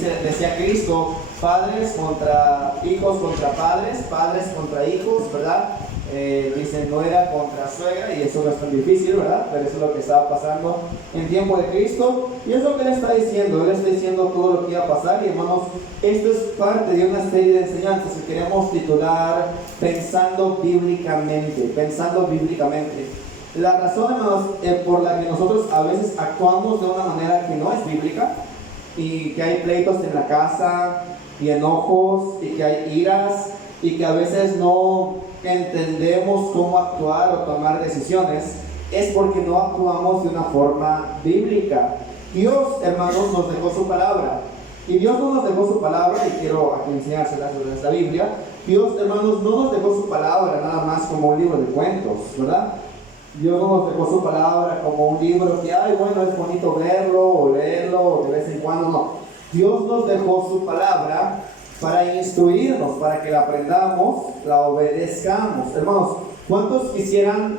Decía Cristo, padres contra padres, padres contra hijos, ¿verdad? Dice, nuera contra suegra, y eso no es tan difícil, ¿verdad? Pero eso es lo que estaba pasando en tiempo de Cristo, y es lo que Él está diciendo. Él está diciendo todo lo que iba a pasar, y hermanos, esto es parte de una serie de enseñanzas que queremos titular Pensando Bíblicamente, Pensando Bíblicamente. La razón, hermanos, por la que nosotros a veces actuamos de una manera que no es bíblica, y que hay pleitos en la casa, y enojos, y que hay iras, y que a veces no entendemos cómo actuar o tomar decisiones, es porque no actuamos de una forma bíblica. Dios, hermanos, nos dejó su palabra, y Dios no nos dejó su palabra, y quiero aquí enseñárselas sobre esta Biblia. Dios, hermanos, no nos dejó su palabra nada más como un libro de cuentos, ¿verdad? Dios no nos dejó su palabra como un libro que, ay, bueno, es bonito verlo o leerlo de vez en cuando. No, Dios nos dejó su palabra para instruirnos, para que la aprendamos, la obedezcamos. Hermanos, ¿cuántos quisieran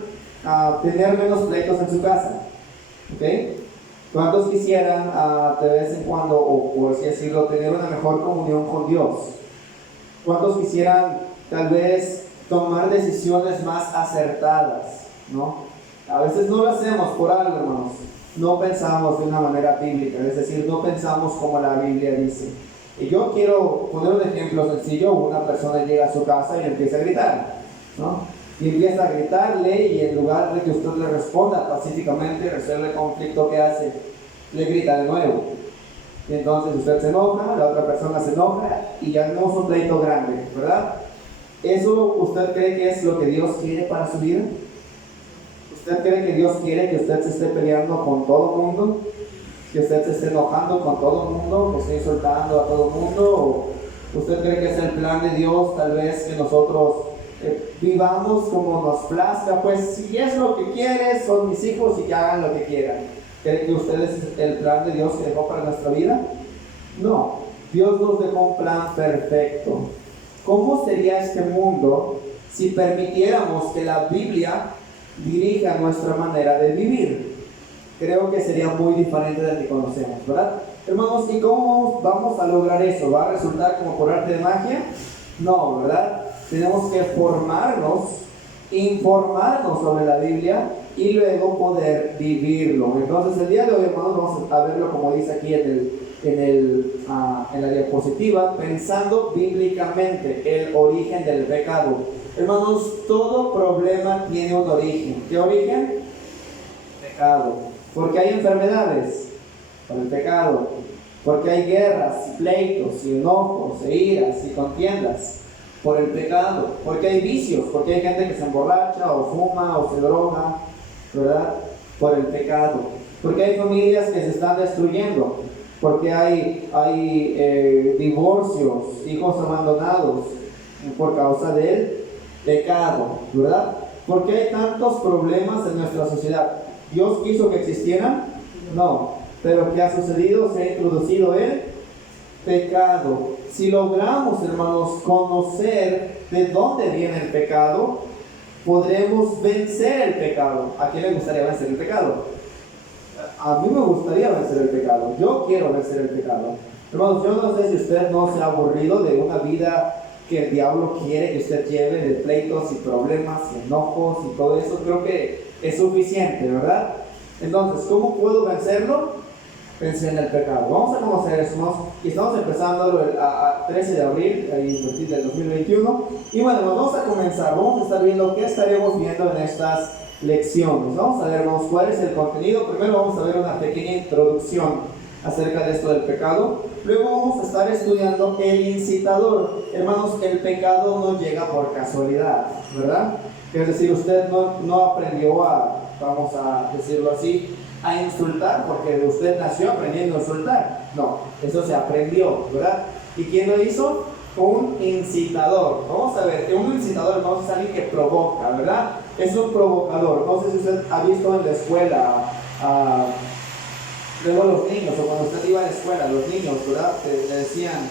tener menos pleitos en su casa? ¿Okay? ¿Cuántos quisieran de vez en cuando, o por así decirlo, tener una mejor comunión con Dios? ¿Cuántos quisieran tal vez tomar decisiones más acertadas? ¿No? A veces no lo hacemos por algo, hermanos. No pensamos de una manera bíblica, es decir, no pensamos como la Biblia dice. Y yo quiero poner un ejemplo sencillo. Una persona llega a su casa y empieza a gritar, ¿no? Y empieza a gritarle, y en lugar de que usted le responda pacíficamente, resuelve el conflicto que hace, le grita de nuevo. Y entonces usted se enoja, la otra persona se enoja, y ya tenemos un pleito grande, ¿verdad? ¿Eso usted cree que es lo que Dios quiere para su vida? ¿Usted cree que Dios quiere que usted se esté peleando con todo el mundo? ¿Que usted se esté enojando con todo el mundo? ¿Que esté insultando a todo el mundo? ¿O usted cree que es el plan de Dios tal vez que nosotros vivamos como nos plazca? Pues si es lo que quiere, son mis hijos y que hagan lo que quieran. ¿Cree que usted es el plan de Dios que dejó para nuestra vida? No, Dios nos dejó un plan perfecto. ¿Cómo sería este mundo si permitiéramos que la Biblia dirija nuestra manera de vivir? Creo que sería muy diferente de lo que conocemos, ¿verdad? Hermanos, ¿y cómo vamos a lograr eso? ¿Va a resultar como por arte de magia? No, ¿verdad? Tenemos que formarnos, informarnos sobre la Biblia y luego poder vivirlo. Entonces, el día de hoy, hermanos, vamos a verlo como dice aquí en la diapositiva, pensando bíblicamente el origen del pecado. Hermanos, todo problema tiene un origen. ¿Qué origen? Pecado. Porque hay enfermedades por el pecado, porque hay guerras, pleitos, y enojos, e iras y contiendas por el pecado, porque hay vicios, porque hay gente que se emborracha o fuma o se droga, ¿verdad? Por el pecado, porque hay familias que se están destruyendo, porque hay divorcios, hijos abandonados por causa del pecado, ¿verdad? Porque hay tantos problemas en nuestra sociedad. ¿Dios quiso que existieran? No. ¿Pero qué ha sucedido? Se ha introducido el pecado. Si logramos, hermanos, conocer de dónde viene el pecado, podremos vencer el pecado. ¿A quién le gustaría vencer el pecado? A mí me gustaría vencer el pecado. Yo quiero vencer el pecado. Hermanos, yo no sé si usted no se ha aburrido de una vida que el diablo quiere que usted lleve, de pleitos y problemas y enojos y todo eso. Creo que es suficiente, ¿verdad? Entonces, ¿cómo puedo vencerlo? Vencer en el pecado. Vamos a conocer eso, ¿no? Y estamos empezando a 13 de abril, ahí del 2021. Y bueno, vamos a comenzar. Vamos a estar viendo qué estaremos viendo en estas lecciones. Vamos a ver, hermanos, cuál es el contenido. Primero vamos a ver una pequeña introducción acerca de esto del pecado. Luego vamos a estar estudiando el incitador. Hermanos, el pecado no llega por casualidad, ¿verdad? Es decir, usted no aprendió vamos a decirlo así, a insultar, porque usted nació aprendiendo a insultar. No, eso se aprendió, ¿verdad? ¿Y quién lo hizo? Un incitador. Vamos a ver, un incitador no es alguien que provoca, ¿verdad? Es un provocador. No sé si usted ha visto en la escuela, luego los niños, o cuando usted iba a la escuela, los niños, ¿verdad? Te decían,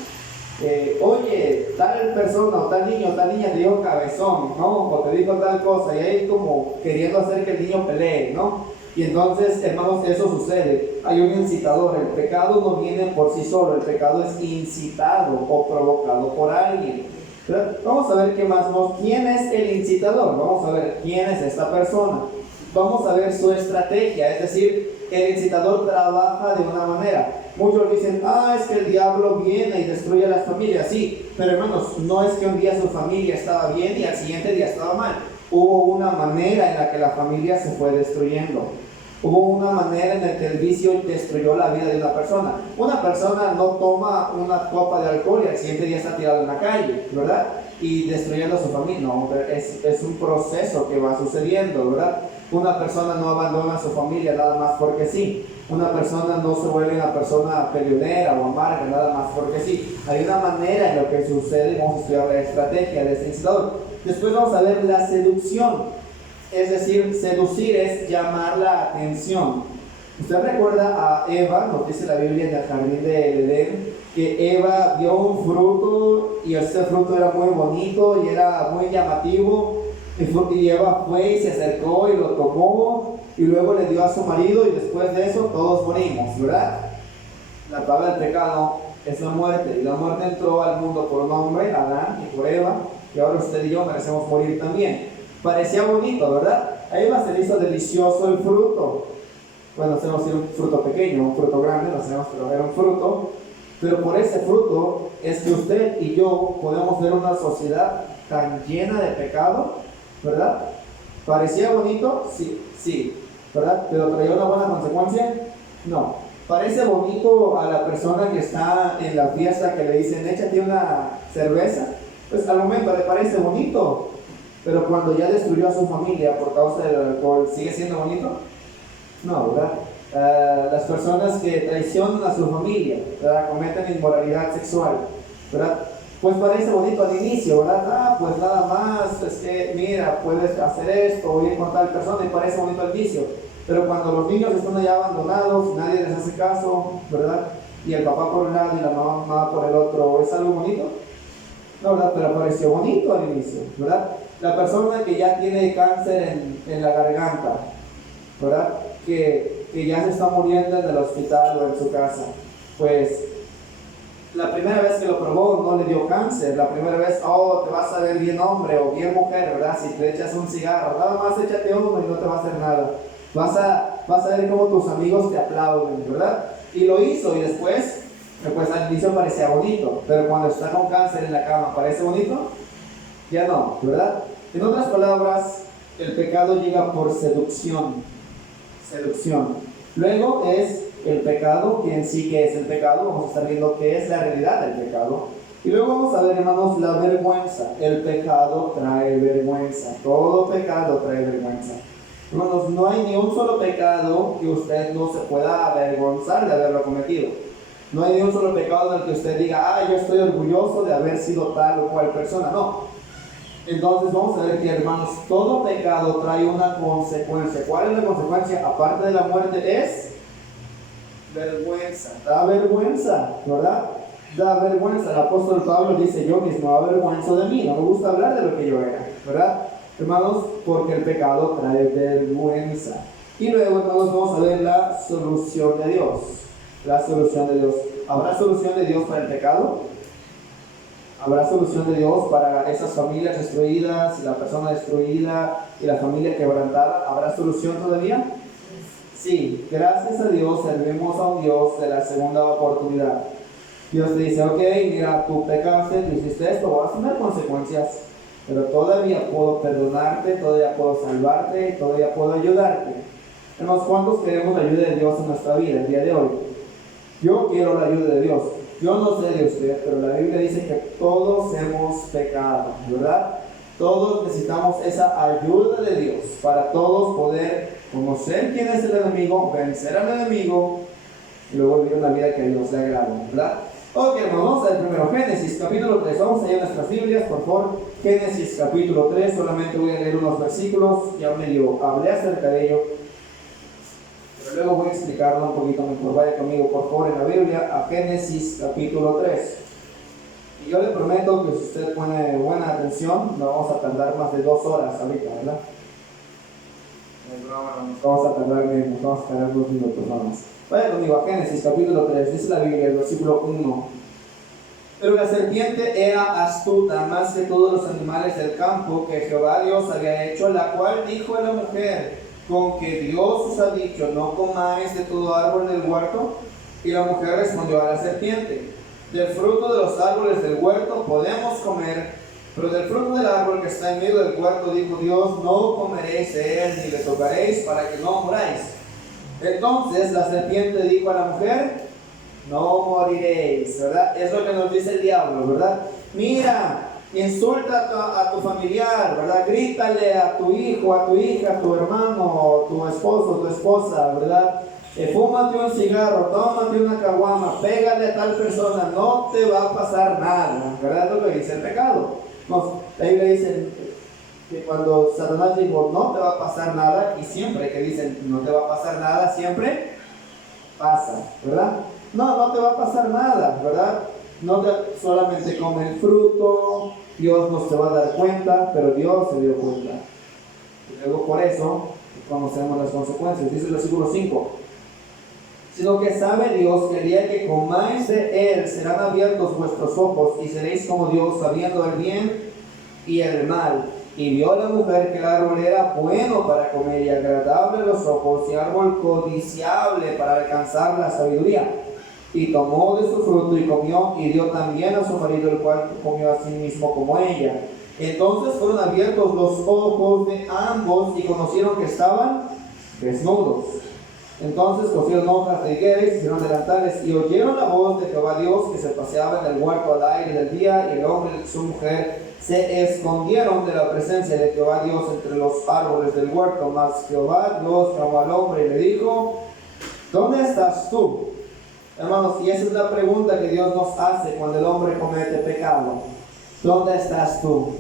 oye, tal persona o tal niño o tal niña te dijo cabezón, ¿no? O te dijo tal cosa, y ahí como queriendo hacer que el niño pelee, ¿no? Y entonces, hermanos, eso sucede. Hay un incitador. El pecado no viene por sí solo. El pecado es incitado o provocado por alguien. Pero vamos a ver qué más ¿quién es el incitador? Vamos a ver quién es esta persona. Vamos a ver su estrategia. Es decir, el incitador trabaja de una manera. Muchos dicen, es que el diablo viene y destruye a las familias. Sí, pero hermanos, no es que un día su familia estaba bien y al siguiente día estaba mal. Hubo una manera en la que la familia se fue destruyendo. Hubo una manera en la que el vicio destruyó la vida de una persona. Una persona no toma una copa de alcohol y al siguiente día está tirado en la calle, ¿verdad? Y destruyendo a su familia. No, es un proceso que va sucediendo, ¿verdad? Una persona no abandona a su familia nada más porque sí. Una persona no se vuelve una persona peleonera o amarga nada más porque sí. Hay una manera en lo que sucede y vamos a estudiar la estrategia de este incitador. Después vamos a ver la seducción. Es decir, seducir es llamar la atención. Usted recuerda a Eva, nos dice la Biblia en el jardín de Edén, que Eva vio un fruto y este fruto era muy bonito y era muy llamativo. Y Eva fue y se acercó y lo tomó y luego le dio a su marido y después de eso todos morimos, ¿verdad? La paga del pecado es la muerte y la muerte entró al mundo por un hombre, Adán, y por Eva, y ahora usted y yo merecemos morir también. Parecía bonito, ¿verdad? A Eva se le hizo delicioso el fruto. Bueno, sabemos si era un fruto pequeño, un fruto grande, no sabemos, pero era un fruto. Pero por ese fruto es que usted y yo podemos ver una sociedad tan llena de pecado, ¿verdad? ¿Parecía bonito? Sí, ¿verdad? ¿Pero traía una buena consecuencia? No. ¿Parece bonito a la persona que está en la fiesta que le dicen, échate una cerveza? Pues al momento le parece bonito, pero cuando ya destruyó a su familia por causa del alcohol, ¿sigue siendo bonito? No, ¿verdad? Las personas que traicionan a su familia, ¿verdad? Cometen inmoralidad sexual, ¿verdad? Pues parece bonito al inicio, ¿verdad? Pues nada más, es que mira, puedes hacer esto o ir con tal persona y parece bonito al inicio. Pero cuando los niños están allá abandonados, nadie les hace caso, ¿verdad? Y el papá por un lado y la mamá por el otro, ¿es algo bonito? No, ¿verdad? Pero pareció bonito al inicio, ¿verdad? La persona que ya tiene cáncer en la garganta, ¿verdad? Que ya se está muriendo en el hospital o en su casa, pues la primera vez que lo probó no le dio cáncer. La primera vez, te vas a ver bien hombre o bien mujer, ¿verdad? Si te echas un cigarro, nada más échate uno y no te va a hacer nada. Vas a ver cómo tus amigos te aplauden, ¿verdad? Y lo hizo y después, pues al inicio parecía bonito, pero cuando está con cáncer en la cama, ¿parece bonito? Ya no, ¿verdad? En otras palabras, el pecado llega por seducción. Luego es el pecado, que en sí que es el pecado, vamos a estar viendo qué es la realidad del pecado. Y luego vamos a ver, hermanos, la vergüenza. El pecado trae vergüenza. Todo pecado trae vergüenza. Hermanos, no hay ni un solo pecado que usted no se pueda avergonzar de haberlo cometido. No hay ni un solo pecado en el que usted diga, yo estoy orgulloso de haber sido tal o cual persona. No. Entonces vamos a ver que, hermanos, todo pecado trae una consecuencia. ¿Cuál es la consecuencia? Aparte de la muerte es vergüenza. Da vergüenza, ¿verdad? Da vergüenza. El apóstol Pablo dice, yo mismo avergüenzo de mí. No me gusta hablar de lo que yo era, ¿verdad? Hermanos, porque el pecado trae vergüenza. Y luego, hermanos, vamos a ver la solución de Dios. La solución de Dios. ¿Habrá solución de Dios para el pecado? ¿Habrá solución de Dios para esas familias destruidas, y la persona destruida y la familia quebrantada? ¿Habrá solución todavía? Sí, gracias a Dios servimos a un Dios de la segunda oportunidad. Dios te dice, ok, mira, tú pecaste, tú hiciste esto, vas a tener consecuencias, pero todavía puedo perdonarte, todavía puedo salvarte, todavía puedo ayudarte. Hermanos, ¿cuántos queremos la ayuda de Dios en nuestra vida el día de hoy? Yo quiero la ayuda de Dios. Yo no sé de usted, pero la Biblia dice que todos hemos pecado, ¿verdad? Todos necesitamos esa ayuda de Dios para todos poder conocer quién es el enemigo, vencer al enemigo y luego vivir una vida que a Dios le agrade, ¿verdad? Ok, hermanos, vamos a ver primero Génesis capítulo 3. Vamos allá en nuestras Biblias, por favor. Génesis capítulo 3, solamente voy a leer unos versículos, ya medio hablé acerca de ello. Pero luego voy a explicarlo un poquito mejor. Vaya conmigo, por favor, en la Biblia a Génesis capítulo 3. Y yo le prometo que si usted pone buena atención, no vamos a tardar más de 2 horas ahorita, ¿verdad? No hay vamos a tardar menos, vamos a tardar 2 minutos más. Vaya conmigo a Génesis capítulo 3, dice la Biblia, el versículo 1. Pero la serpiente era astuta más que todos los animales del campo que Jehová Dios había hecho, la cual dijo a la mujer: con que Dios os ha dicho, no comáis de todo árbol del huerto. Y la mujer respondió a la serpiente: del fruto de los árboles del huerto podemos comer, pero del fruto del árbol que está en medio del huerto, dijo Dios, no comeréis de él ni le tocaréis para que no muráis. Entonces la serpiente dijo a la mujer: no moriréis, ¿verdad? Es lo que nos dice el diablo, ¿verdad? Mira, insulta a tu familiar, ¿verdad? Grítale a tu hijo, a tu hija, a tu hermano, tu esposo, tu esposa, ¿verdad? Fúmate un cigarro, tómate una caguama, pégale a tal persona, no te va a pasar nada, ¿verdad? Es lo que dice el pecado. No, la Biblia dice que cuando Satanás dijo no te va a pasar nada, y siempre que dicen no te va a pasar nada, siempre pasa, ¿verdad? No te va a pasar nada, ¿verdad? Solamente come el fruto, Dios no se va a dar cuenta, pero Dios se dio cuenta. Y luego por eso conocemos las consecuencias. Dice el versículo 5. Sino que sabe Dios que el día que comáis de él serán abiertos vuestros ojos y seréis como Dios, sabiendo el bien y el mal. Y vio la mujer que el árbol era bueno para comer y agradable a los ojos y árbol codiciable para alcanzar la sabiduría. Y tomó de su fruto y comió, y dio también a su marido, el cual comió a sí mismo como ella. Entonces fueron abiertos los ojos de ambos y conocieron que estaban desnudos. Entonces cosieron hojas de higuera y hicieron delantales, y oyeron la voz de Jehová Dios que se paseaba en el huerto al aire del día, y el hombre y su mujer se escondieron de la presencia de Jehová Dios entre los árboles del huerto. Mas Jehová Dios llamó al hombre y le dijo: ¿dónde estás tú? Hermanos, y esa es la pregunta que Dios nos hace cuando el hombre comete pecado. ¿Dónde estás tú?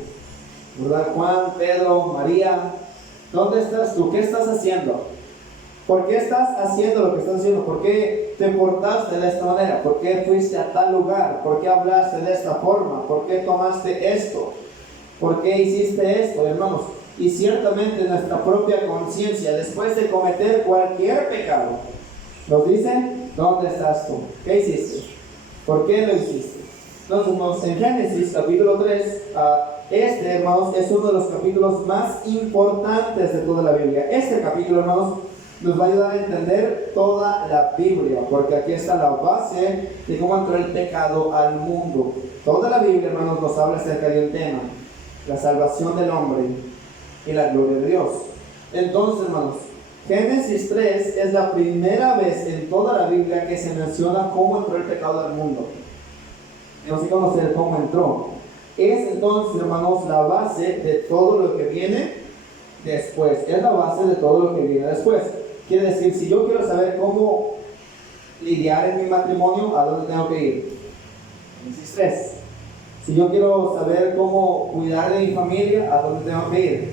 ¿Verdad? Juan, Pedro, María, ¿dónde estás tú? ¿Qué estás haciendo? ¿Por qué estás haciendo lo que estás haciendo? ¿Por qué te portaste de esta manera? ¿Por qué fuiste a tal lugar? ¿Por qué hablaste de esta forma? ¿Por qué tomaste esto? ¿Por qué hiciste esto, hermanos? Y ciertamente nuestra propia conciencia, después de cometer cualquier pecado, nos dice: ¿dónde estás tú? ¿Qué hiciste? ¿Por qué lo hiciste? Entonces, hermanos, en Génesis capítulo 3, hermanos, es uno de los capítulos más importantes de toda la Biblia. Este capítulo, hermanos, nos va a ayudar a entender toda la Biblia, porque aquí está la base de cómo entró el pecado al mundo. Toda la Biblia, hermanos, nos habla acerca de un tema: la salvación del hombre y la gloria de Dios. Entonces, hermanos, Génesis 3 es la primera vez en toda la Biblia que se menciona cómo entró el pecado al mundo. Tenemos que conocer cómo entró. Es entonces, hermanos, la base de todo lo que viene después. Es la base de todo lo que viene después. Quiere decir, si yo quiero saber cómo lidiar en mi matrimonio, ¿a dónde tengo que ir? Génesis 3. Si yo quiero saber cómo cuidar de mi familia, ¿a dónde tengo que ir?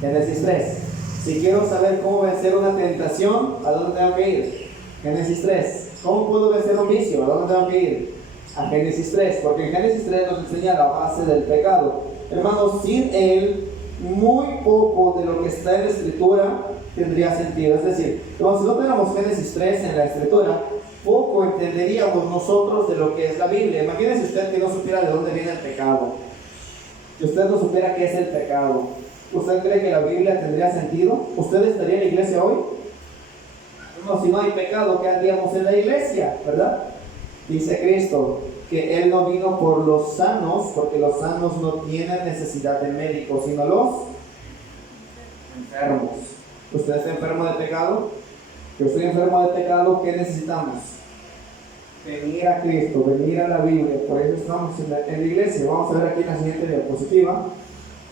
Génesis 3. Si quiero saber cómo vencer una tentación, ¿a dónde tengo que ir? Génesis 3. ¿Cómo puedo vencer un vicio? ¿A dónde tengo que ir? A Génesis 3. Porque en Génesis 3 nos enseña la base del pecado. Hermanos, sin él, muy poco de lo que está en la Escritura tendría sentido. Es decir, si no tenemos Génesis 3 en la Escritura, poco entenderíamos nosotros de lo que es la Biblia. Imagínese usted que no supiera de dónde viene el pecado, que usted no supiera qué es el pecado. ¿Usted cree que la Biblia tendría sentido? ¿Usted estaría en la iglesia hoy? No, si no hay pecado, ¿qué haríamos en la iglesia? ¿Verdad? Dice Cristo que Él no vino por los sanos, porque los sanos no tienen necesidad de médicos, sino los enfermos. ¿Usted está enfermo de pecado? Yo estoy enfermo de pecado. ¿Qué necesitamos? Venir a Cristo, venir a la Biblia. Por eso estamos en la iglesia. Vamos a ver aquí en la siguiente diapositiva.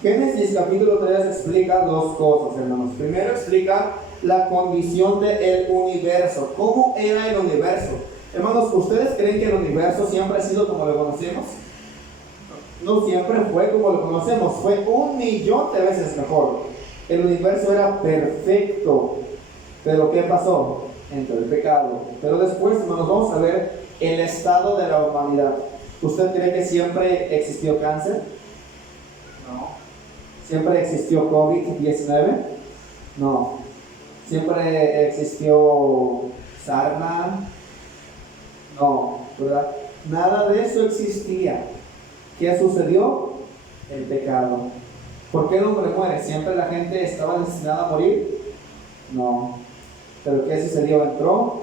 Génesis capítulo 3 explica dos cosas, hermanos. Primero explica la condición del universo. ¿Cómo era el universo? Hermanos, ¿ustedes creen que el universo siempre ha sido como lo conocemos? No siempre fue como lo conocemos. Fue 1.000.000 de veces mejor. El universo era perfecto. Pero ¿qué pasó? Entró el pecado. Pero después, hermanos, vamos a ver el estado de la humanidad. ¿Usted cree que siempre existió cáncer? No. ¿Siempre existió COVID-19? No. Siempre existió sarna, no, ¿verdad? Nada de eso existía. ¿Qué sucedió? El pecado. ¿Por qué el hombre muere? ¿Siempre la gente estaba destinada a morir? No. ¿Pero qué sucedió? Entró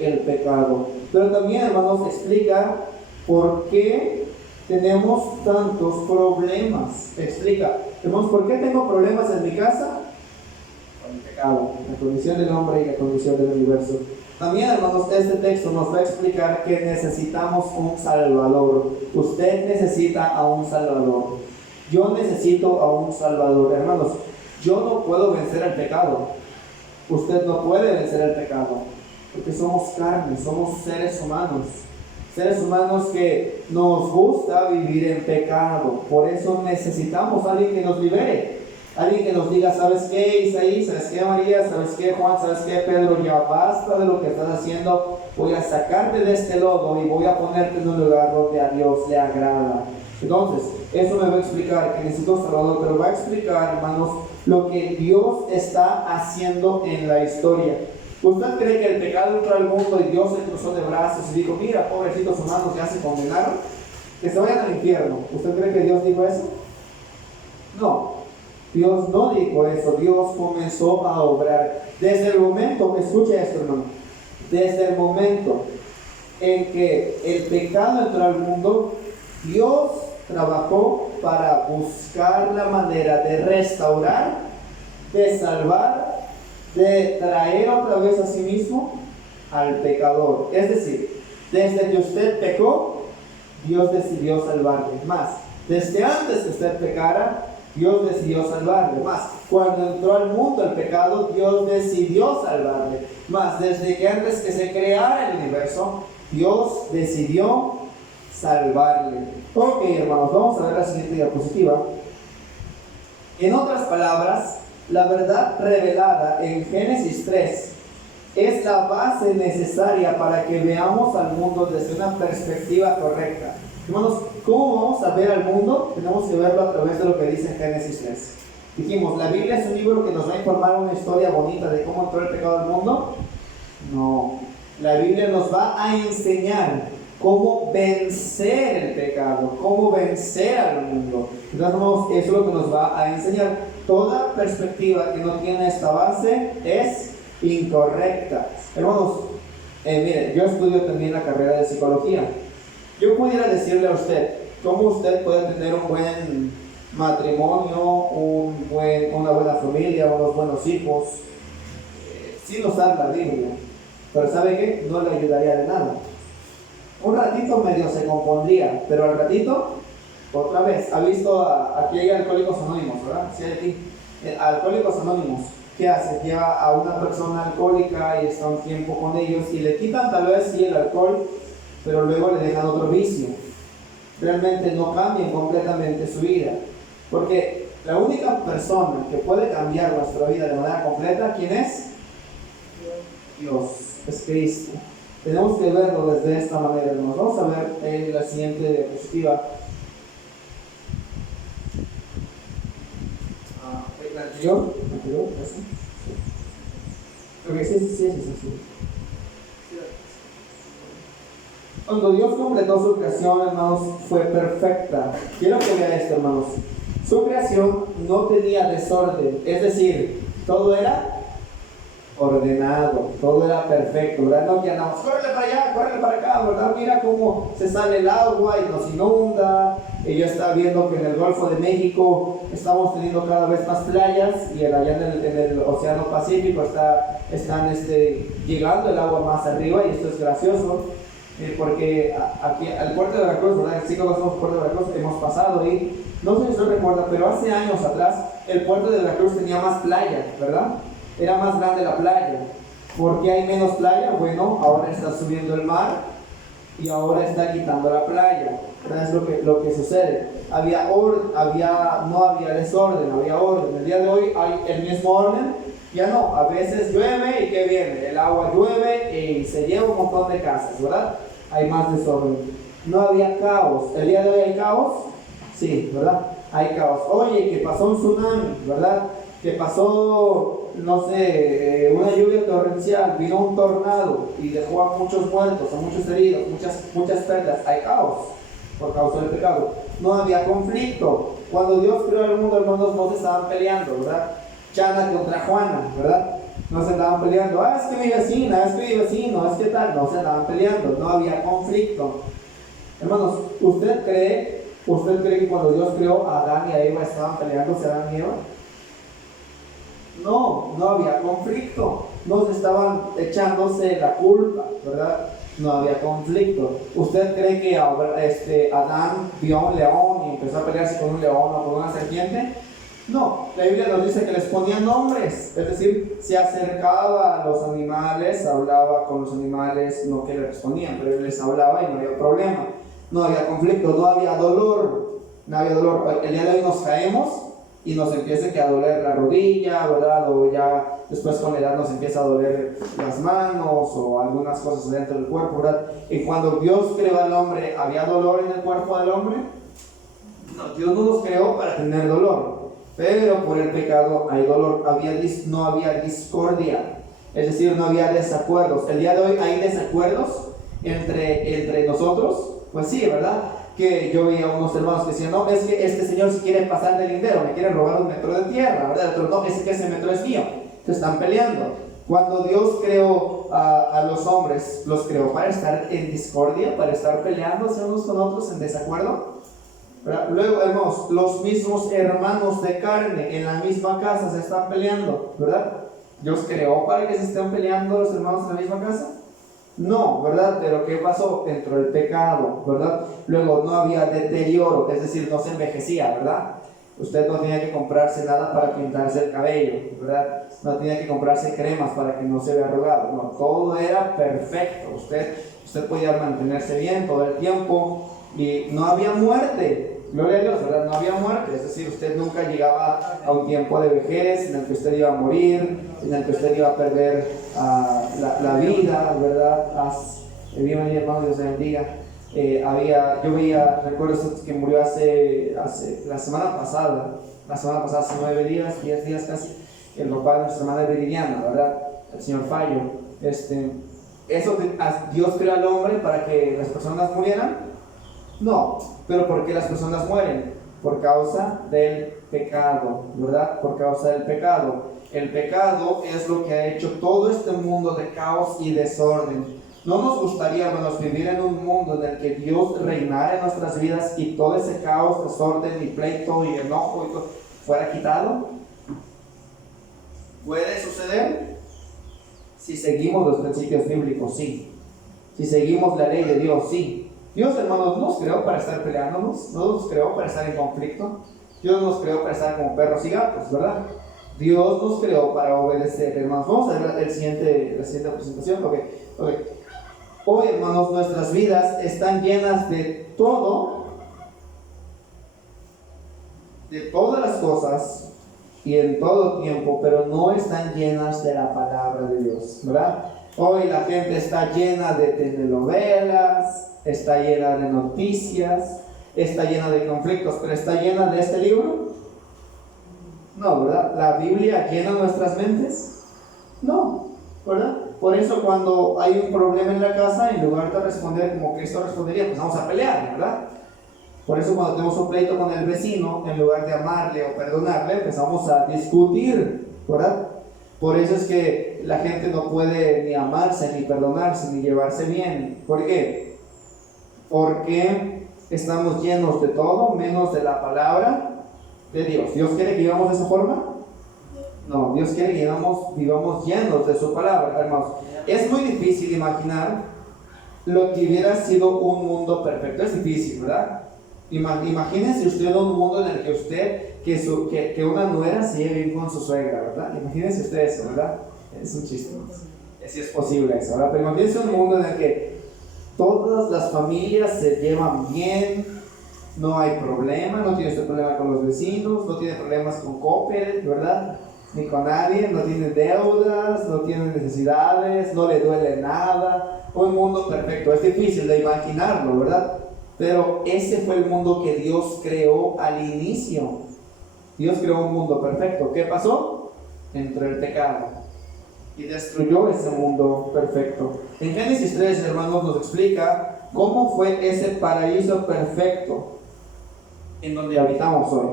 el pecado. Pero también, hermanos, explica por qué tenemos tantos problemas. Explica, hermanos, ¿por qué tengo problemas en mi casa? Con el pecado, la condición del hombre y la condición del universo. También, hermanos, este texto nos va a explicar que necesitamos un Salvador. Usted necesita a un Salvador. Yo necesito a un Salvador. Hermanos, yo no puedo vencer el pecado. Usted no puede vencer el pecado. Porque somos carne, somos seres humanos. Seres humanos que nos gusta vivir en pecado. Por eso necesitamos a alguien que nos libere. Alguien que nos diga, ¿sabes qué, Isaí? ¿Sabes qué, María? ¿Sabes qué, Juan? ¿Sabes qué, Pedro? Ya basta de lo que estás haciendo. Voy a sacarte de este lodo y voy a ponerte en un lugar donde a Dios le agrada. Entonces, eso me va a explicar que necesito un Salvador, pero va a explicar, hermanos, lo que Dios está haciendo en la historia. ¿Usted cree que el pecado entró al mundo y Dios se cruzó de brazos y dijo, mira, pobrecitos humanos, ya se condenaron, que se vayan al infierno? ¿Usted cree que Dios dijo eso? No. Dios no dijo eso, Dios comenzó a obrar. Desde el momento, escuche esto, hermano, desde el momento en que el pecado entró al mundo, Dios trabajó para buscar la manera de restaurar, de salvar, de traer otra vez a sí mismo al pecador. Es decir, desde que usted pecó, Dios decidió salvarle. Más, desde antes que usted pecara, Dios decidió salvarle. Más, cuando entró al mundo el pecado, Dios decidió salvarle. Más, desde que antes que se creara el universo, Dios decidió salvarle. Ok, hermanos, vamos a ver la siguiente diapositiva. En otras palabras, la verdad revelada en Génesis 3 es la base necesaria para que veamos al mundo desde una perspectiva correcta. Hermanos, ¿cómo vamos a ver al mundo? Tenemos que verlo a través de lo que dice Génesis 3. Dijimos, ¿la Biblia es un libro que nos va a informar una historia bonita de cómo entró el pecado al mundo? No. La Biblia nos va a enseñar cómo vencer el pecado, cómo vencer al mundo. Entonces, hermanos, eso es lo que nos va a enseñar. Toda perspectiva que no tiene esta base es incorrecta. Hermanos, miren, yo estudio también la carrera de psicología. Yo pudiera decirle a usted cómo usted puede tener un buen matrimonio, una buena familia, unos buenos hijos, sin usar la Biblia. Pero ¿sabe qué? No le ayudaría de nada. Un ratito medio se compondría, pero al ratito, otra vez. ¿Ha visto? Aquí hay Alcohólicos Anónimos, ¿verdad? Sí, aquí. Alcohólicos Anónimos. ¿Qué hace? Lleva a una persona alcohólica y está un tiempo con ellos y le quitan tal vez sí el alcohol, pero luego le dejan otro vicio. Realmente no cambian completamente su vida. Porque la única persona que puede cambiar nuestra vida de manera completa, ¿quién es? Dios, es Cristo. Tenemos que verlo desde esta manera. Nos vamos a ver en la siguiente diapositiva. La anterior, ¿sí? Ok, sí. Cuando Dios completó su creación, hermanos, fue perfecta. Quiero que vea esto, hermanos. Su creación no tenía desorden, es decir, todo era ordenado, todo era perfecto, ¿verdad? No que andamos, córrele para allá, córrele para acá, ¿verdad? Mira cómo se sale el agua y nos inunda. Y yo estaba viendo que en el Golfo de México estamos teniendo cada vez más playas y allá en el Océano Pacífico están llegando el agua más arriba, y esto es gracioso. Porque aquí al puerto de Veracruz, ¿verdad? Sí conocemos el puerto de Veracruz, hemos pasado y no sé si usted recuerda, pero hace años atrás el puerto de Veracruz tenía más playa, ¿verdad? Era más grande la playa. ¿Por qué hay menos playa? Bueno, ahora está subiendo el mar y ahora está quitando la playa. ¿Verdad? Es lo que sucede. No había desorden, había orden. El día de hoy hay el mismo orden. Ya no, a veces llueve y ¿qué viene? El agua llueve y se lleva un montón de casas, ¿verdad? Hay más desorden. No había caos. ¿El día de hoy hay caos? Sí, ¿verdad? Hay caos. Oye, que pasó un tsunami, ¿verdad? que pasó, no sé, una lluvia torrencial, vino un tornado y dejó a muchos muertos, a muchos heridos, muchas pérdidas. Hay caos por causa del pecado. No había conflicto. Cuando Dios creó el mundo, hermanos, no se estaban peleando, ¿verdad? Chana contra Juana, ¿verdad? No se andaban peleando, es que mi vecina, es que mi vecino, es que tal. No se andaban peleando, no había conflicto. Hermanos, ¿usted cree que cuando Dios creó a Adán y a Eva estaban peleándose Adán y Eva? No había conflicto, no se estaban echándose la culpa, ¿verdad? No había conflicto. ¿Usted cree que Adán vio a un león y empezó a pelearse con un león o con una serpiente? No, la Biblia nos dice que les ponía nombres, es decir, se acercaba a los animales, hablaba con los animales, no que le respondían, pero él les hablaba y no había problema, no había conflicto, no había dolor. El día de hoy nos caemos y nos empieza a doler la rodilla, ¿verdad? O ya después con la edad nos empieza a doler las manos o algunas cosas dentro del cuerpo, ¿verdad? Y cuando Dios creó al hombre, ¿había dolor en el cuerpo del hombre? No, Dios no nos creó para tener dolor. Pero por el pecado hay dolor, no había discordia, es decir, no había desacuerdos. El día de hoy hay desacuerdos entre nosotros, pues sí, ¿verdad? Que yo veía unos hermanos que decían, no, es que este señor se quiere pasar de lindero, me quiere robar un metro de tierra, ¿verdad? Otro, no, es que ese metro es mío, se están peleando. Cuando Dios creó a los hombres, los creó para estar en discordia, para estar peleándose unos con otros en desacuerdo. Luego, hermanos, los mismos hermanos de carne en la misma casa se están peleando, ¿verdad? ¿Dios creó para que se estén peleando los hermanos en la misma casa? No, ¿verdad? Pero ¿qué pasó? Entró el pecado, ¿verdad? Luego no había deterioro, es decir, no se envejecía, ¿verdad? Usted no tenía que comprarse nada para pintarse el cabello, ¿verdad? No tenía que comprarse cremas para que no se vea arrugado, no, todo era perfecto. Usted podía mantenerse bien todo el tiempo y no había muerte. Gloria a Dios, ¿verdad? No había muerte, es decir, usted nunca llegaba a un tiempo de vejez en el que usted iba a morir, en el que usted iba a perder la vida, ¿verdad? Viva mi hermano, Dios le bendiga. Recuerdo que murió hace la semana pasada, hace 9 días, 10 días casi, el papá de nuestra madre Viridiana, ¿verdad? El señor Fallo. Dios creó al hombre para que las personas murieran. No, pero ¿por qué las personas mueren? Por causa del pecado, ¿verdad? Por causa del pecado. El pecado es lo que ha hecho todo este mundo de caos y desorden. ¿No nos gustaría, hermanos, vivir en un mundo en el que Dios reinara en nuestras vidas y todo ese caos, desorden y pleito y enojo y todo fuera quitado? ¿Puede suceder? Si seguimos los principios bíblicos, sí. Si seguimos la ley de Dios, sí. Dios, hermanos, no nos creó para estar peleándonos, no nos creó para estar en conflicto. Dios nos creó para estar como perros y gatos, ¿verdad? Dios nos creó para obedecer, hermanos. Vamos a ver la siguiente presentación. Okay. Hoy, hermanos, nuestras vidas están llenas de todas las cosas y en todo tiempo, pero no están llenas de la palabra de Dios, ¿verdad? Hoy la gente está llena de telenovelas, está llena de noticias, está llena de conflictos, pero ¿está llena de este libro? No, ¿verdad? ¿La Biblia llena nuestras mentes? No, ¿verdad? Por eso cuando hay un problema en la casa, en lugar de responder como Cristo respondería, pues vamos a pelear, ¿verdad? Por eso cuando tenemos un pleito con el vecino, en lugar de amarle o perdonarle, empezamos a discutir, ¿verdad? Por eso es que la gente no puede ni amarse, ni perdonarse, ni llevarse bien. ¿Por qué? Porque estamos llenos de todo, menos de la palabra de Dios. ¿Dios quiere que vivamos de esa forma? No, Dios quiere que vivamos llenos de su palabra, hermanos. Es muy difícil imaginar lo que hubiera sido un mundo perfecto. Es difícil, ¿verdad? Imagínese usted un mundo en el que que una nuera se lleve bien con su suegra, ¿verdad? Imagínese usted eso, ¿verdad? Es un chiste. Si es posible eso, ¿verdad? Pero imagínese un mundo en el que todas las familias se llevan bien, no hay problema, no tiene usted problema con los vecinos, no tiene problemas con Coppel, ¿verdad? Ni con nadie, no tiene deudas, no tiene necesidades, no le duele nada. Un mundo perfecto, es difícil de imaginarlo, ¿verdad? Pero ese fue el mundo que Dios creó al inicio. Dios creó un mundo perfecto. ¿Qué pasó? Entró el pecado y destruyó ese mundo perfecto. En Génesis 3, hermanos, nos explica cómo fue ese paraíso perfecto en donde habitamos hoy.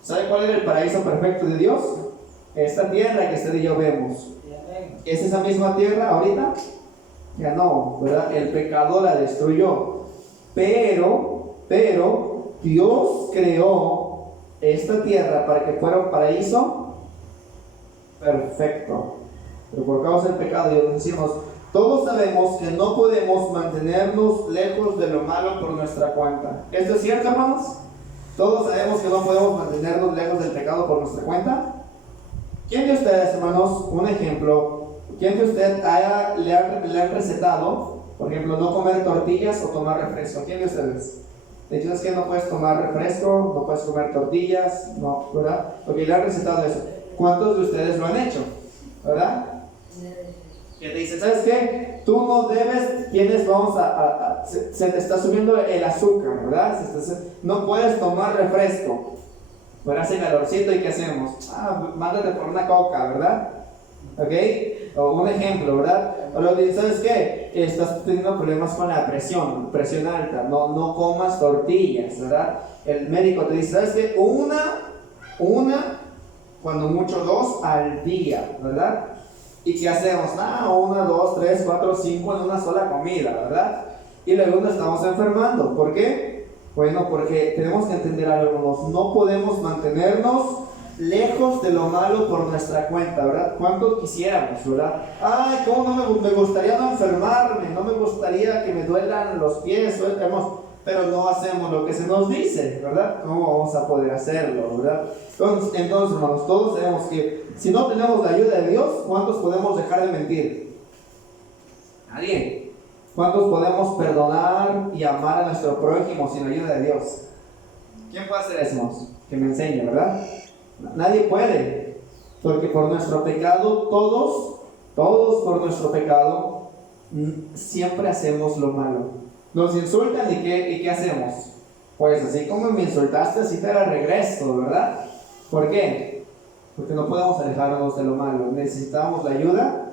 ¿Sabe cuál era el paraíso perfecto de Dios? Esta tierra que usted y yo vemos. ¿Es esa misma tierra ahorita? Ya no, ¿verdad? El pecado la destruyó. Pero Dios creó esta tierra para que fuera un paraíso perfecto. Pero por causa del pecado, Dios decimos, todos sabemos que no podemos mantenernos lejos de lo malo por nuestra cuenta. ¿Esto es cierto, hermanos? Todos sabemos que no podemos mantenernos lejos del pecado por nuestra cuenta. ¿Quién de ustedes, hermanos, un ejemplo, quién de ustedes le han recetado, por ejemplo, no comer tortillas o tomar refresco? ¿Quién de ustedes? De hecho, es que no puedes tomar refresco, no puedes comer tortillas, no, ¿verdad? Porque le han recetado eso. ¿Cuántos de ustedes lo han hecho? ¿Verdad? Que te dicen, ¿sabes qué? Tú no debes, se te está subiendo el azúcar, ¿verdad? No puedes tomar refresco. Pero hace calorcito y ¿qué hacemos? Mándate por una coca, ¿verdad? ¿Ok? O un ejemplo, ¿verdad? O lo que ¿sabes qué? Estás teniendo problemas con la presión alta, no comas tortillas, ¿verdad? El médico te dice, ¿sabes qué? Una, cuando mucho 2 al día, ¿verdad? ¿Y qué hacemos? 1, 2, 3, 4, 5 en una sola comida, ¿verdad? Y luego nos estamos enfermando. ¿Por qué? Bueno, porque tenemos que entender algo, no podemos mantenernos lejos de lo malo por nuestra cuenta, ¿verdad? ¿Cuántos quisiéramos, verdad? ¿Cómo no me gustaría no enfermarme? No me gustaría que me duelan los pies, pero no hacemos lo que se nos dice, ¿verdad? ¿Cómo vamos a poder hacerlo, verdad? Entonces, hermanos, todos sabemos que si no tenemos la ayuda de Dios, ¿cuántos podemos dejar de mentir? Nadie. ¿Cuántos podemos perdonar y amar a nuestro prójimo sin la ayuda de Dios? ¿Quién puede hacer eso, hermanos? Que me enseñe, ¿verdad? Nadie puede, porque por nuestro pecado, todos por nuestro pecado, siempre hacemos lo malo. Nos insultan y ¿qué hacemos? Pues así como me insultaste, así te la regreso, ¿verdad? ¿Por qué? Porque no podemos alejarnos de lo malo. Necesitamos la ayuda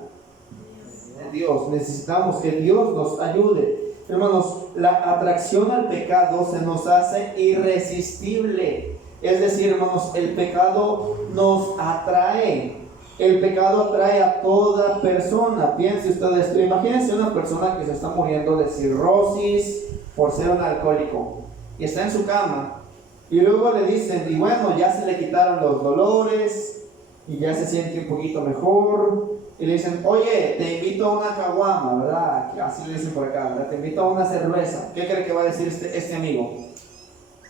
de Dios. Necesitamos que Dios nos ayude. Hermanos, la atracción al pecado se nos hace irresistible. Es decir, hermanos, el pecado nos atrae. El pecado atrae a toda persona. Piense usted esto. Imagínense una persona que se está muriendo de cirrosis por ser un alcohólico y está en su cama. Y luego le dicen, y bueno, ya se le quitaron los dolores y ya se siente un poquito mejor. Y le dicen, oye, te invito a una caguama, ¿verdad? Así le dicen por acá, ¿verdad? Te invito a una cerveza. ¿Qué cree que va a decir este amigo?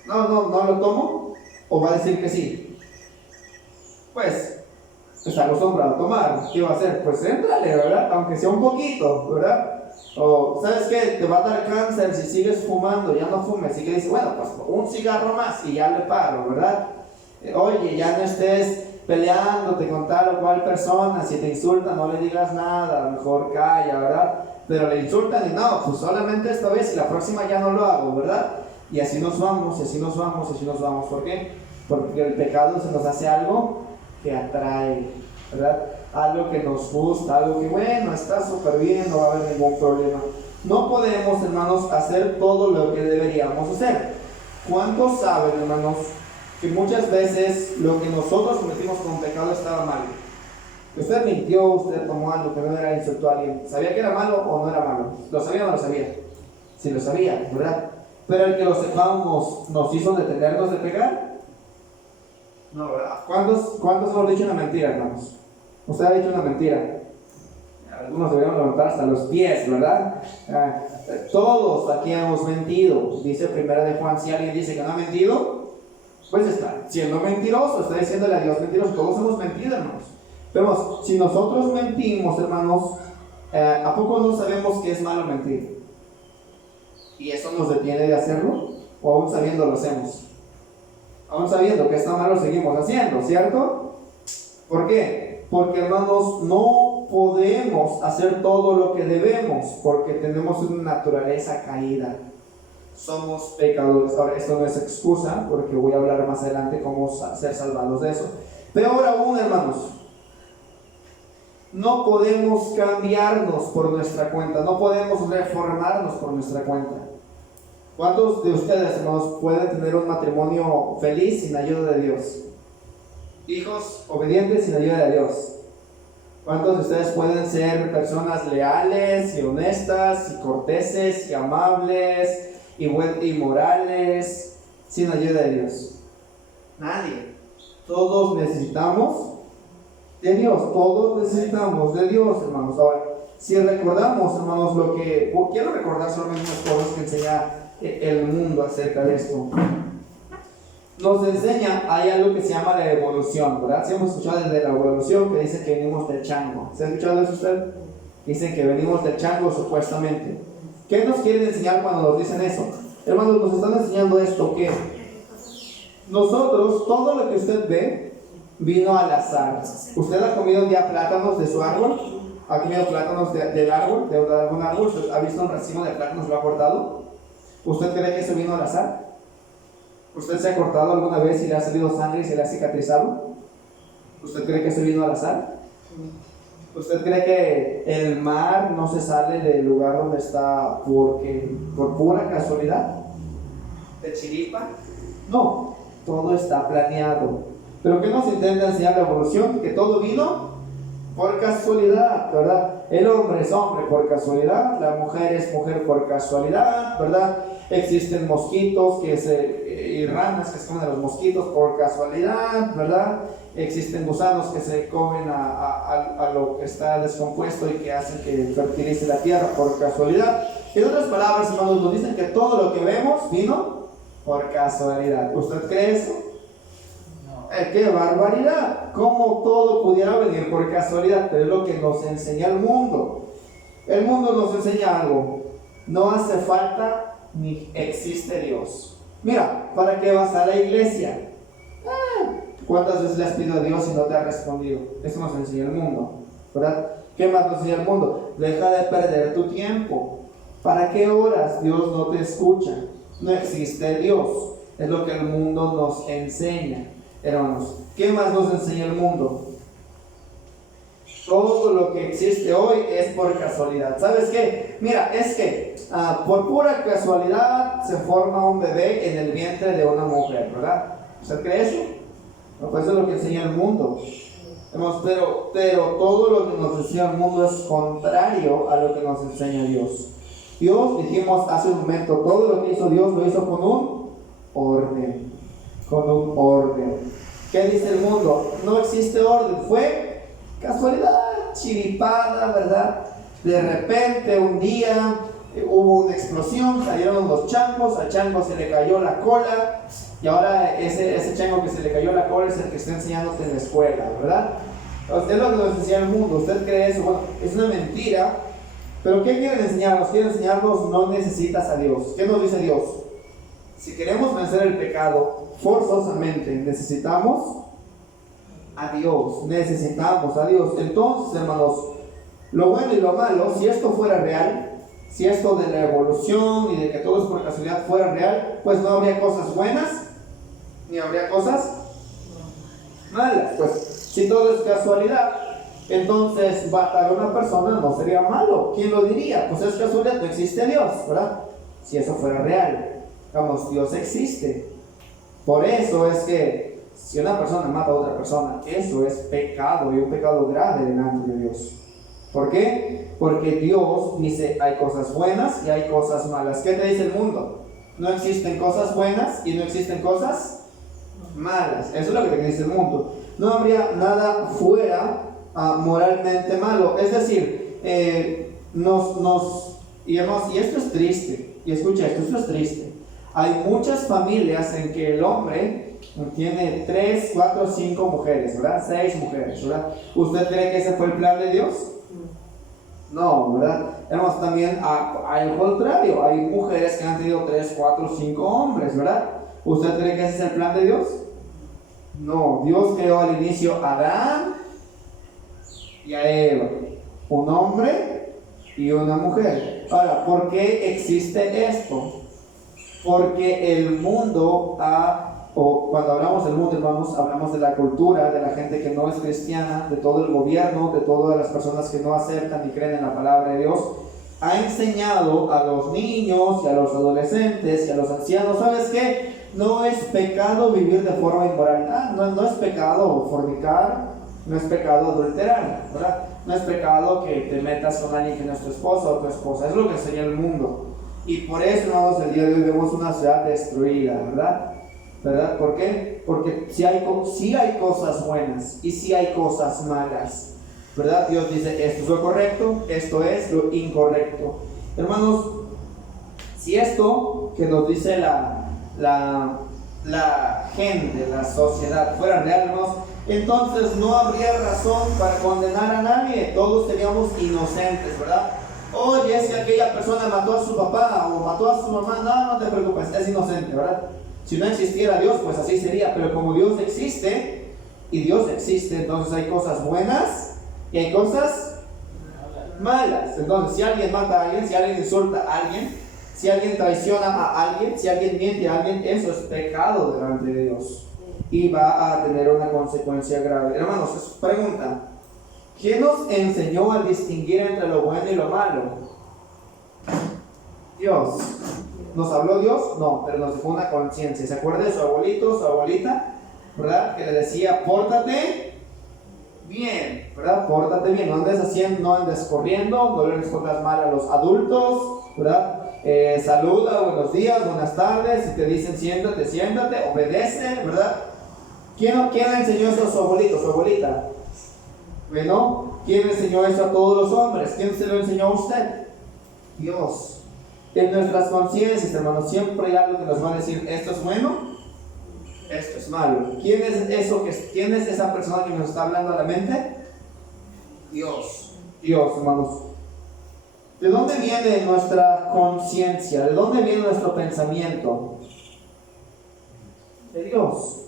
No lo tomo. ¿O va a decir que sí? Pues está acostumbrado a tomar. ¿Qué va a hacer? Pues éntrale, ¿verdad? Aunque sea un poquito, ¿verdad? O, ¿sabes qué? Te va a dar cáncer si sigues fumando, ya no fumes. Y que dice, bueno, pues un cigarro más y ya le paro, ¿verdad? Oye, ya no estés peleándote con tal o cual persona. Si te insultan, no le digas nada, mejor calla, ¿verdad? Pero le insultan y no, pues solamente esta vez y la próxima ya no lo hago, ¿verdad? Y así nos vamos, y así nos vamos, y así nos vamos. ¿Por qué? Porque el pecado se nos hace algo que atrae, ¿verdad? Algo que nos gusta, algo que, bueno, está súper bien, no va a haber ningún problema. No podemos, hermanos, hacer todo lo que deberíamos hacer. ¿Cuántos saben, hermanos, que muchas veces lo que nosotros cometimos con pecado estaba mal? Usted mintió, usted tomó algo que no era, insultó a alguien. ¿Sabía que era malo o no era malo? ¿Lo sabía o no lo sabía? Sí lo sabía, ¿verdad? Pero el que lo sepamos nos hizo detenernos de pecar. No, ¿verdad? ¿Cuántos hemos dicho una mentira, hermanos? Usted ha dicho una mentira. Algunos deberíamos levantar hasta los pies, ¿verdad? Todos aquí hemos mentido. Dice primera de Juan, si alguien dice que no ha mentido, pues está siendo mentiroso, está diciéndole a Dios mentiroso. Todos hemos mentido, hermanos. Pero si nosotros mentimos, hermanos, ¿a poco no sabemos que es malo mentir? ¿Y eso nos detiene de hacerlo? ¿O aún sabiendo lo hacemos? Aún sabiendo que está mal lo seguimos haciendo, ¿cierto? ¿Por qué? Porque, hermanos, no podemos hacer todo lo que debemos porque tenemos una naturaleza caída. somos pecadores. Ahora, esto no es excusa, porque voy a hablar más adelante cómo ser salvados de eso. Peor aún, hermanos, no podemos cambiarnos por nuestra cuenta, no podemos reformarnos por nuestra cuenta. ¿Cuántos de ustedes, hermanos, pueden tener un matrimonio feliz sin ayuda de Dios? Hijos obedientes sin ayuda de Dios. ¿Cuántos de ustedes pueden ser personas leales y honestas y corteses y amables y morales sin ayuda de Dios? Nadie. Todos necesitamos de Dios, todos necesitamos de Dios, hermanos. Ahora, si recordamos, hermanos, quiero recordar solamente unas cosas que enseña el mundo acerca de esto. Nos enseña, hay algo que se llama la evolución, ¿verdad? Si hemos escuchado desde la evolución que dice que venimos del chango. ¿Se ha escuchado eso usted? Dicen que venimos del chango supuestamente. ¿Qué nos quieren enseñar cuando nos dicen eso? Hermanos, nos están enseñando esto, que nosotros, todo lo que usted ve, vino al azar. ¿Usted ha comido un día plátanos de su árbol? ¿Ha comido plátanos del árbol, de algún árbol? ¿Usted ha visto un racimo de plátanos y lo ha cortado? ¿Usted cree que eso vino al azar? ¿Usted se ha cortado alguna vez y le ha salido sangre y se le ha cicatrizado? ¿Usted cree que eso vino al azar? ¿Usted cree que el mar no se sale del lugar donde está por pura casualidad? ¿De chiripa? No, todo está planeado. ¿Pero qué nos intenta enseñar la evolución? Que todo vino por casualidad, ¿verdad? El hombre es hombre por casualidad, la mujer es mujer por casualidad, ¿verdad? Existen mosquitos y ranas que se comen a los mosquitos por casualidad, ¿verdad? Existen gusanos que se comen a lo que está descompuesto y que hacen que fertilice la tierra por casualidad. En otras palabras, hermanos, nos dicen que todo lo que vemos vino por casualidad. ¿Usted cree eso? ¡Qué barbaridad! ¿Cómo todo pudiera venir por casualidad? Pero es lo que nos enseña el mundo. El mundo nos enseña algo. No hace falta ni existe Dios. Mira, ¿para qué vas a la iglesia? ¿Cuántas veces le has pedido a Dios y no te ha respondido? Eso nos enseña el mundo, ¿verdad? ¿Qué más nos enseña el mundo? Deja de perder tu tiempo. ¿Para qué oras? Dios no te escucha. No existe Dios. Es lo que el mundo nos enseña. Hermanos, ¿qué más nos enseña el mundo? Todo lo que existe hoy es por casualidad. ¿Sabes qué? Mira, es que por pura casualidad se forma un bebé en el vientre de una mujer, ¿verdad? ¿Usted cree eso? No, pues eso es lo que enseña el mundo. Pero todo lo que nos enseña el mundo es contrario a lo que nos enseña Dios. Dios, dijimos hace un momento, todo lo que hizo Dios lo hizo con un orden. Con un orden. ¿Qué dice el mundo? No existe orden, fue casualidad, chiripada, ¿verdad? De repente un día hubo una explosión, cayeron los changos, al chango se le cayó la cola y ahora ese chango que se le cayó la cola es el que está enseñándote en la escuela, ¿verdad? Es lo que nos enseña el mundo. ¿Usted cree eso? Bueno, es una mentira. ¿Pero qué quieren enseñarnos? Quieren enseñarnos no necesitas a Dios. ¿Qué nos dice Dios? Si queremos vencer el pecado, forzosamente necesitamos a Dios. Necesitamos a Dios. Entonces, hermanos, lo bueno y lo malo, si esto fuera real, si esto de la evolución y de que todo es por casualidad fuera real, pues no habría cosas buenas, ni habría cosas malas. Pues si todo es casualidad, entonces matar a una persona no sería malo. ¿Quién lo diría? Pues es casualidad, no existe Dios, ¿verdad? Si eso fuera real. Vamos, Dios existe. Por eso es que si una persona mata a otra persona, eso es pecado, y un pecado grave delante de Dios. ¿Por qué? Porque Dios dice hay cosas buenas y hay cosas malas. ¿Qué te dice el mundo? No existen cosas buenas y no existen cosas malas. Eso es lo que te dice el mundo. No habría nada fuera moralmente malo. Es decir, y esto es triste. Y escucha esto es triste. Hay muchas familias en que el hombre tiene 3, 4, 5 mujeres, ¿verdad? 6 mujeres, ¿verdad? ¿Usted cree que ese fue el plan de Dios? No, ¿verdad? Tenemos también al contrario, hay mujeres que han tenido 3, 4, 5 hombres, ¿verdad? ¿Usted cree que ese es el plan de Dios? No, Dios creó al inicio a Adán y a Eva, un hombre y una mujer. Ahora, ¿por qué existe esto? Porque el mundo o cuando hablamos del mundo, hermanos, hablamos de la cultura, de la gente que no es cristiana, de todo el gobierno, de todas las personas que no aceptan ni creen en la palabra de Dios, ha enseñado a los niños y a los adolescentes y a los ancianos, ¿sabes qué? No es pecado vivir de forma inmoral, no es pecado fornicar, no es pecado adulterar, ¿verdad? No es pecado que te metas con alguien que no es tu esposo o tu esposa, es lo que enseña el mundo. Y por eso, hermanos, el día de hoy vemos una ciudad destruida, ¿verdad? ¿Por qué? Porque sí hay cosas buenas y sí hay cosas malas, ¿verdad? Dios dice, esto es lo correcto, esto es lo incorrecto. Hermanos, si esto que nos dice la gente, la sociedad fuera real, hermanos, entonces no habría razón para condenar a nadie, todos seríamos inocentes, ¿verdad? Oye, es que aquella persona mató a su papá o mató a su mamá, no te preocupes, es inocente, ¿verdad? Si no existiera Dios, pues así sería, pero como Dios existe, y Dios existe, entonces hay cosas buenas y hay cosas malas. Entonces, si alguien mata a alguien, si alguien insulta a alguien, si alguien traiciona a alguien, si alguien miente a alguien, eso es pecado delante de Dios y va a tener una consecuencia grave. Hermanos, pregunta, ¿quién nos enseñó a distinguir entre lo bueno y lo malo? Dios. ¿Nos habló Dios? No, pero nos dejó una conciencia. ¿Se acuerda de su abuelito, su abuelita? ¿Verdad? Que le decía, pórtate bien, ¿verdad? Pórtate bien, no andes haciendo, no andes corriendo, no le respondas mal a los adultos, ¿verdad? Saluda, buenos días, buenas tardes, si te dicen siéntate, obedece, ¿verdad? ¿Quién le enseñó eso a su abuelito, su abuelita? Bueno, ¿quién le enseñó eso a todos los hombres? ¿Quién se lo enseñó a usted? Dios. En nuestras conciencias, hermanos, siempre hay algo que nos va a decir, esto es bueno, esto es malo. ¿Quién es esa persona que nos está hablando a la mente? Dios, hermanos. ¿De dónde viene nuestra conciencia? ¿De dónde viene nuestro pensamiento? De Dios,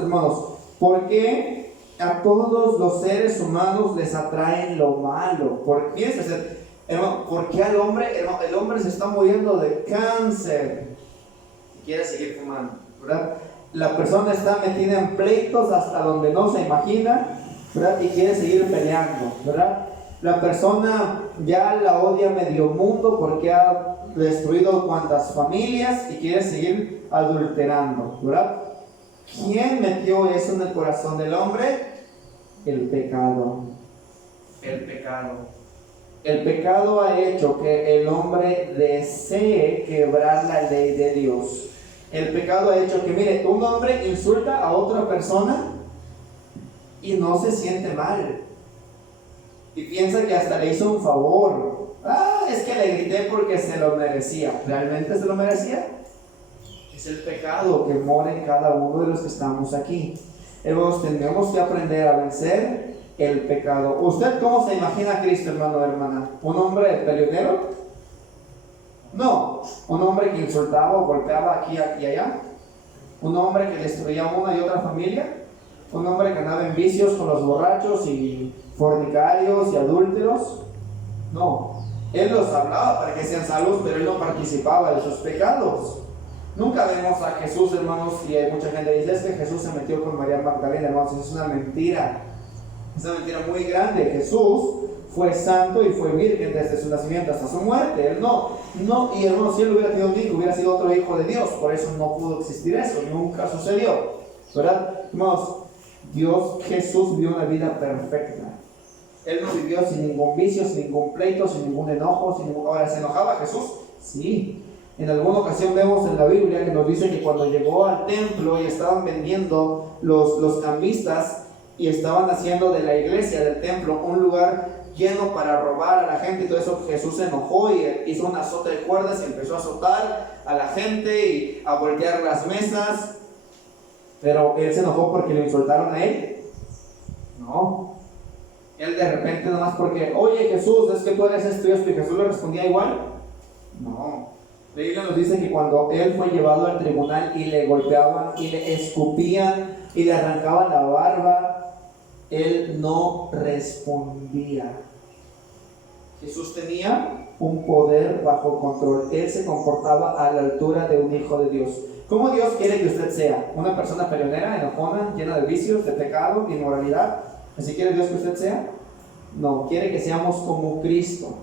hermanos. ¿Por qué a todos los seres humanos les atraen lo malo? Fíjense, hermano, ¿por qué al hombre? Hermano, el hombre se está muriendo de cáncer y quiere seguir fumando, ¿verdad? La persona está metida en pleitos hasta donde no se imagina, ¿verdad? Y quiere seguir peleando, ¿verdad? La persona ya la odia medio mundo porque ha destruido cuantas familias y quiere seguir adulterando, ¿verdad? ¿Quién metió eso en el corazón del hombre? El pecado. El pecado ha hecho que el hombre desee quebrar la ley de Dios. El pecado ha hecho que, mire, un hombre insulta a otra persona y no se siente mal. Y piensa que hasta le hizo un favor. Es que le grité porque se lo merecía. ¿Realmente se lo merecía? Es el pecado que mora en cada uno de los que estamos aquí. Hermanos, tenemos que aprender a vencer el pecado. ¿Usted cómo se imagina a Cristo, hermano o hermana? ¿Un hombre peleonero? No. ¿Un hombre que insultaba o golpeaba aquí y allá? ¿Un hombre que destruía una y otra familia? ¿Un hombre que andaba en vicios con los borrachos y fornicarios y adúlteros? No. Él los hablaba para que sean salvos, pero él no participaba de sus pecados. Nunca vemos a Jesús, hermanos, y hay mucha gente que dice, es que Jesús se metió con María Magdalena, hermanos. Es una mentira. Es una mentira muy grande. Jesús fue santo y fue virgen desde su nacimiento hasta su muerte. Él no, y hermanos, si él hubiera tenido un hijo, hubiera sido otro hijo de Dios. Por eso no pudo existir eso, nunca sucedió, ¿verdad? Hermanos, Jesús vivió una vida perfecta. Él no vivió sin ningún vicio, sin ningún pleito, sin ningún enojo, Ahora, ¿se enojaba Jesús? Sí. En alguna ocasión vemos en la Biblia que nos dice que cuando llegó al templo y estaban vendiendo los cambistas y estaban haciendo de la iglesia, del templo, un lugar lleno para robar a la gente y todo eso, Jesús se enojó y hizo un azote de cuerdas y empezó a azotar a la gente y a voltear las mesas. Pero él se enojó porque le insultaron a él. No. Él de repente nomás porque, oye Jesús, es que tú eres esto y esto, y Jesús le respondía igual. No. La Biblia nos dice que cuando él fue llevado al tribunal y le golpeaban y le escupían y le arrancaban la barba, él no respondía. Jesús tenía un poder bajo control. Él se comportaba a la altura de un hijo de Dios. ¿Cómo Dios quiere que usted sea? ¿Una persona peleonera, enojona, llena de vicios, de pecado, de inmoralidad? ¿Así quiere Dios que usted sea? No, quiere que seamos como Cristo.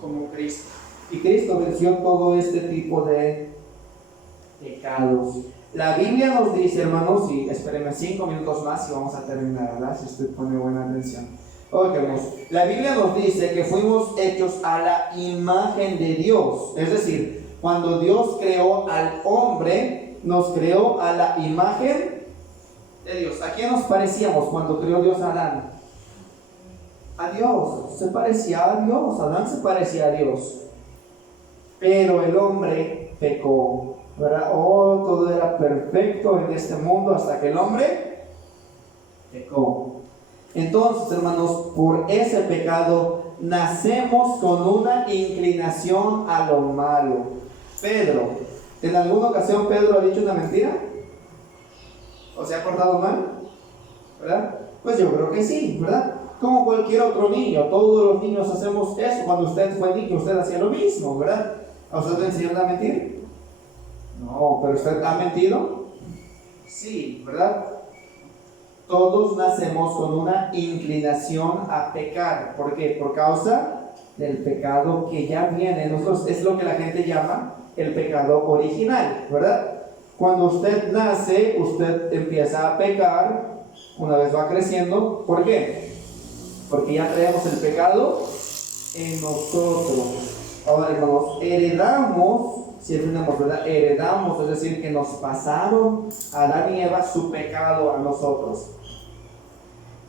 Como Cristo. Y Cristo venció todo este tipo de pecados. La Biblia nos dice, hermanos, y espérenme 5 minutos más y vamos a terminar, ¿verdad? Si usted pone buena atención. Ok, hermanos. La Biblia nos dice que fuimos hechos a la imagen de Dios. Es decir, cuando Dios creó al hombre, nos creó a la imagen de Dios. ¿A quién nos parecíamos cuando creó Dios a Adán? A Dios. Se parecía a Dios. Adán se parecía a Dios. Pero el hombre pecó, ¿verdad? Todo era perfecto en este mundo hasta que el hombre pecó. Entonces, hermanos, por ese pecado nacemos con una inclinación a lo malo. Pedro, ¿en alguna ocasión Pedro ha dicho una mentira? ¿O se ha portado mal? ¿Verdad? Pues yo creo que sí, ¿verdad? Como cualquier otro niño, todos los niños hacemos eso. Cuando usted fue niño, usted hacía lo mismo, ¿verdad? ¿A usted le enseñaron a mentir? No, pero ¿usted ha mentido? Sí, ¿verdad? Todos nacemos con una inclinación a pecar. ¿Por qué? Por causa del pecado que ya viene. Nosotros, es lo que la gente llama el pecado original, ¿verdad? Cuando usted nace, usted empieza a pecar, una vez va creciendo. ¿Por qué? Porque ya traemos el pecado en nosotros. Ahora, hermanos, heredamos, si entendemos, ¿verdad? Heredamos, es decir, que nos pasaron a Adán y Eva su pecado a nosotros.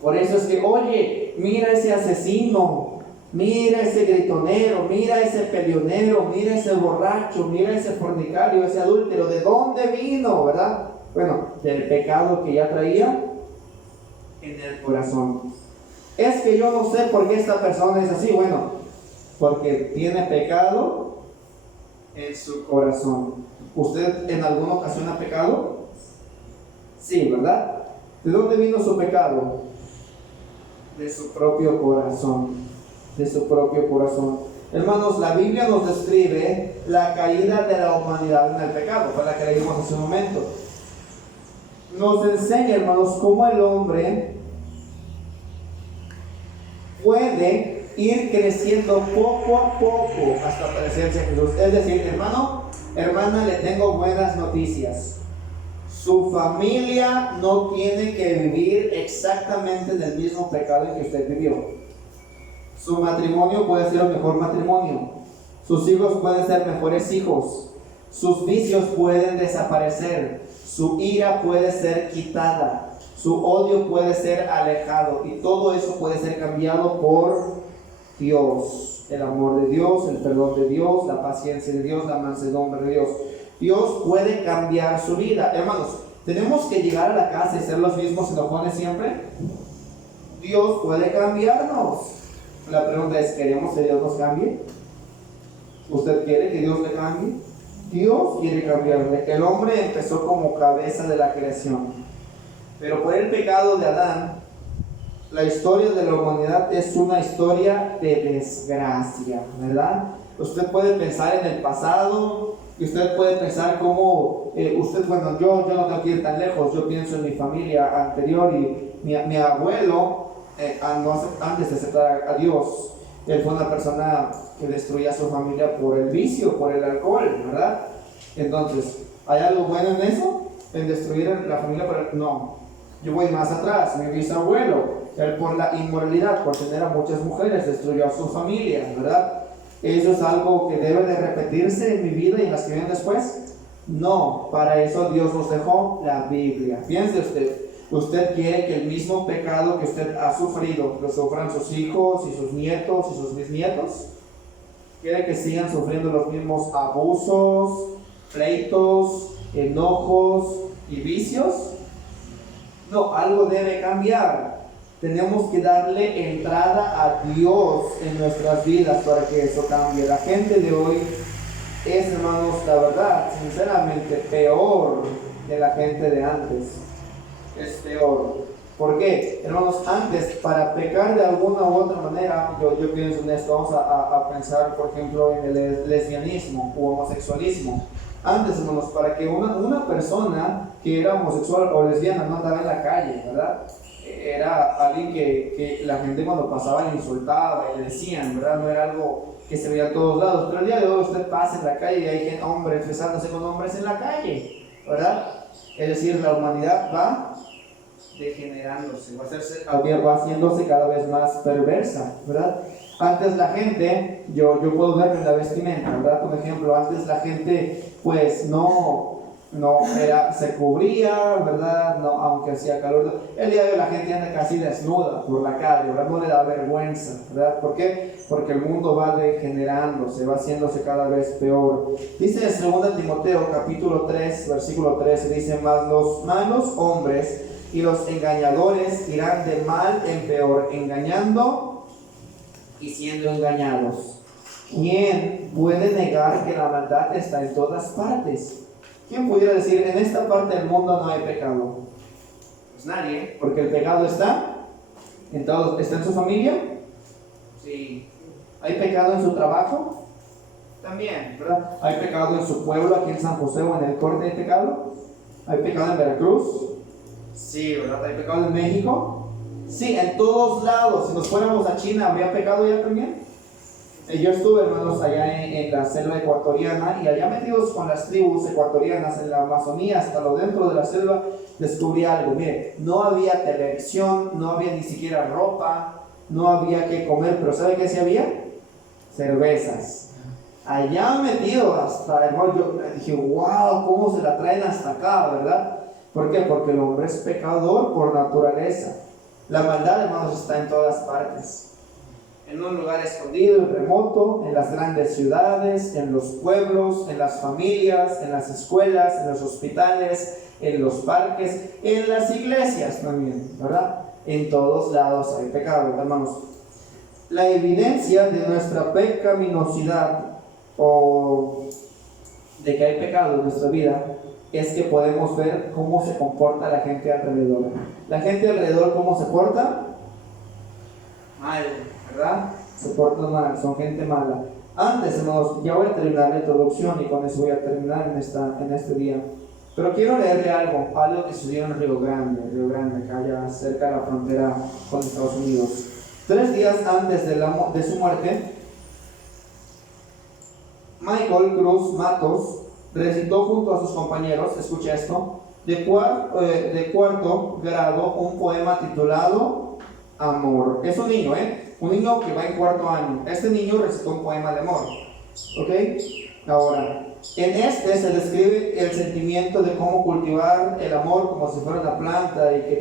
Por eso es que, oye, mira ese asesino, mira ese gritonero, mira ese peleonero, mira ese borracho, mira ese fornicario, ese adúltero, ¿de dónde vino, verdad? Bueno, del pecado que ya traía en el corazón. Es que yo no sé por qué esta persona es así. Bueno, porque tiene pecado en su corazón. ¿Usted en alguna ocasión ha pecado? Sí, ¿verdad? ¿De dónde vino su pecado? De su propio corazón. De su propio corazón. Hermanos, la Biblia nos describe la caída de la humanidad en el pecado. Fue la que leímos hace un momento. Nos enseña, hermanos, cómo el hombre puede ir creciendo poco a poco hasta parecerse a Jesús. Es decir, hermano, hermana, le tengo buenas noticias. Su familia no tiene que vivir exactamente del mismo pecado en que usted vivió. Su matrimonio puede ser el mejor matrimonio. Sus hijos pueden ser mejores hijos. Sus vicios pueden desaparecer. Su ira puede ser quitada. Su odio puede ser alejado. Y todo eso puede ser cambiado por Dios. El amor de Dios, el perdón de Dios, la paciencia de Dios, la mansedumbre de Dios. Dios puede cambiar su vida. Hermanos, ¿tenemos que llegar a la casa y ser los mismos enojones siempre? Dios puede cambiarnos. La pregunta es, ¿queremos que Dios nos cambie? ¿Usted quiere que Dios le cambie? Dios quiere cambiarle. El hombre empezó como cabeza de la creación. Pero por el pecado de Adán, la historia de la humanidad es una historia de desgracia, ¿verdad? Usted puede pensar en el pasado y usted puede pensar cómo bueno, yo no tengo que ir tan lejos. Yo pienso en mi familia anterior y mi abuelo, antes de aceptar a Dios, él fue una persona que destruía a su familia por el vicio, por el alcohol, ¿verdad? Entonces, ¿hay algo bueno en eso? ¿En destruir la familia por el... No. Yo voy más atrás. Mi bisabuelo, él por la inmoralidad, por tener a muchas mujeres, destruyó a su familia, ¿verdad? ¿Eso es algo que debe de repetirse en mi vida y en las que vienen después? No, para eso Dios nos dejó la Biblia. Piense usted quiere que el mismo pecado que usted ha sufrido lo sufran sus hijos y sus nietos y sus bisnietos. ¿Quiere que sigan sufriendo los mismos abusos, pleitos, enojos y vicios? No, algo debe cambiar. Tenemos que darle entrada a Dios en nuestras vidas para que eso cambie. La gente de hoy es, hermanos, la verdad, sinceramente, peor que la gente de antes. Es peor. ¿Por qué? Hermanos, antes, para pecar de alguna u otra manera, yo pienso en esto, vamos a pensar, por ejemplo, en el lesbianismo u homosexualismo. Antes, hermanos, para que una persona que era homosexual o lesbiana no andaba en la calle, ¿verdad? Era alguien que la gente cuando pasaba le insultaba y le decían, ¿verdad? No era algo que se veía a todos lados. Pero el día de hoy usted pasa en la calle y hay hombres besándose con hombres en la calle, ¿verdad? Es decir, la humanidad va degenerándose, va haciéndose cada vez más perversa, ¿verdad? Antes la gente, yo puedo verlo en la vestimenta, ¿verdad? Por ejemplo, antes la gente pues no se cubría, ¿verdad? No, aunque hacía calor. El día de hoy la gente anda casi desnuda por la calle, ¿verdad? No le da vergüenza, ¿verdad? ¿Por qué? Porque el mundo va degenerándose, va haciéndose cada vez peor. Dice en 2 Timoteo capítulo 3, versículo 13, dice: mas los malos hombres y los engañadores irán de mal en peor, engañando y siendo engañados. ¿Quién puede negar que la maldad está en todas partes? ¿Quién pudiera decir, en esta parte del mundo no hay pecado? Pues nadie, porque el pecado está en todos. ¿Está en su familia? Sí. ¿Hay pecado en su trabajo? También, ¿verdad? ¿Hay pecado en su pueblo, aquí en San José o en el corte de pecado? ¿Hay pecado en Veracruz? Sí, ¿verdad? ¿Hay pecado en México? Sí, en todos lados. Si nos fuéramos a China, ¿habría pecado ya también? Yo estuve, hermanos, allá en la selva ecuatoriana, y allá metidos con las tribus ecuatorianas en la Amazonía, hasta lo dentro de la selva, descubrí algo. Mire, no había televisión, no había ni siquiera ropa, no había que comer, pero ¿sabe qué sí había? Cervezas. Allá metido hasta, hermano, yo dije, wow, cómo se la traen hasta acá, ¿verdad? ¿Por qué? Porque el hombre es pecador por naturaleza. La maldad, hermanos, está en todas partes. En un lugar escondido y remoto, en las grandes ciudades, en los pueblos, en las familias, en las escuelas, en los hospitales, en los parques, en las iglesias también, ¿verdad? En todos lados hay pecado, hermanos. La evidencia de nuestra pecaminosidad o de que hay pecado en nuestra vida es que podemos ver cómo se comporta la gente alrededor. La gente alrededor, ¿cómo se porta? Mal, ¿verdad? Se portan mal, son gente mala. Antes, hermanos, ya voy a terminar la introducción y con eso voy a terminar en este día. Pero quiero leerle algo que sucedió en Río Grande, acá ya cerca de la frontera con Estados Unidos. 3 días antes de su muerte, Michael Cruz Matos recitó junto a sus compañeros, escucha esto, de cuarto grado, un poema titulado Amor. Es un niño, un niño que va en 4º año. Este niño recitó un poema de amor, ¿ok? Ahora, en este se describe el sentimiento de cómo cultivar el amor como si fuera una planta y qué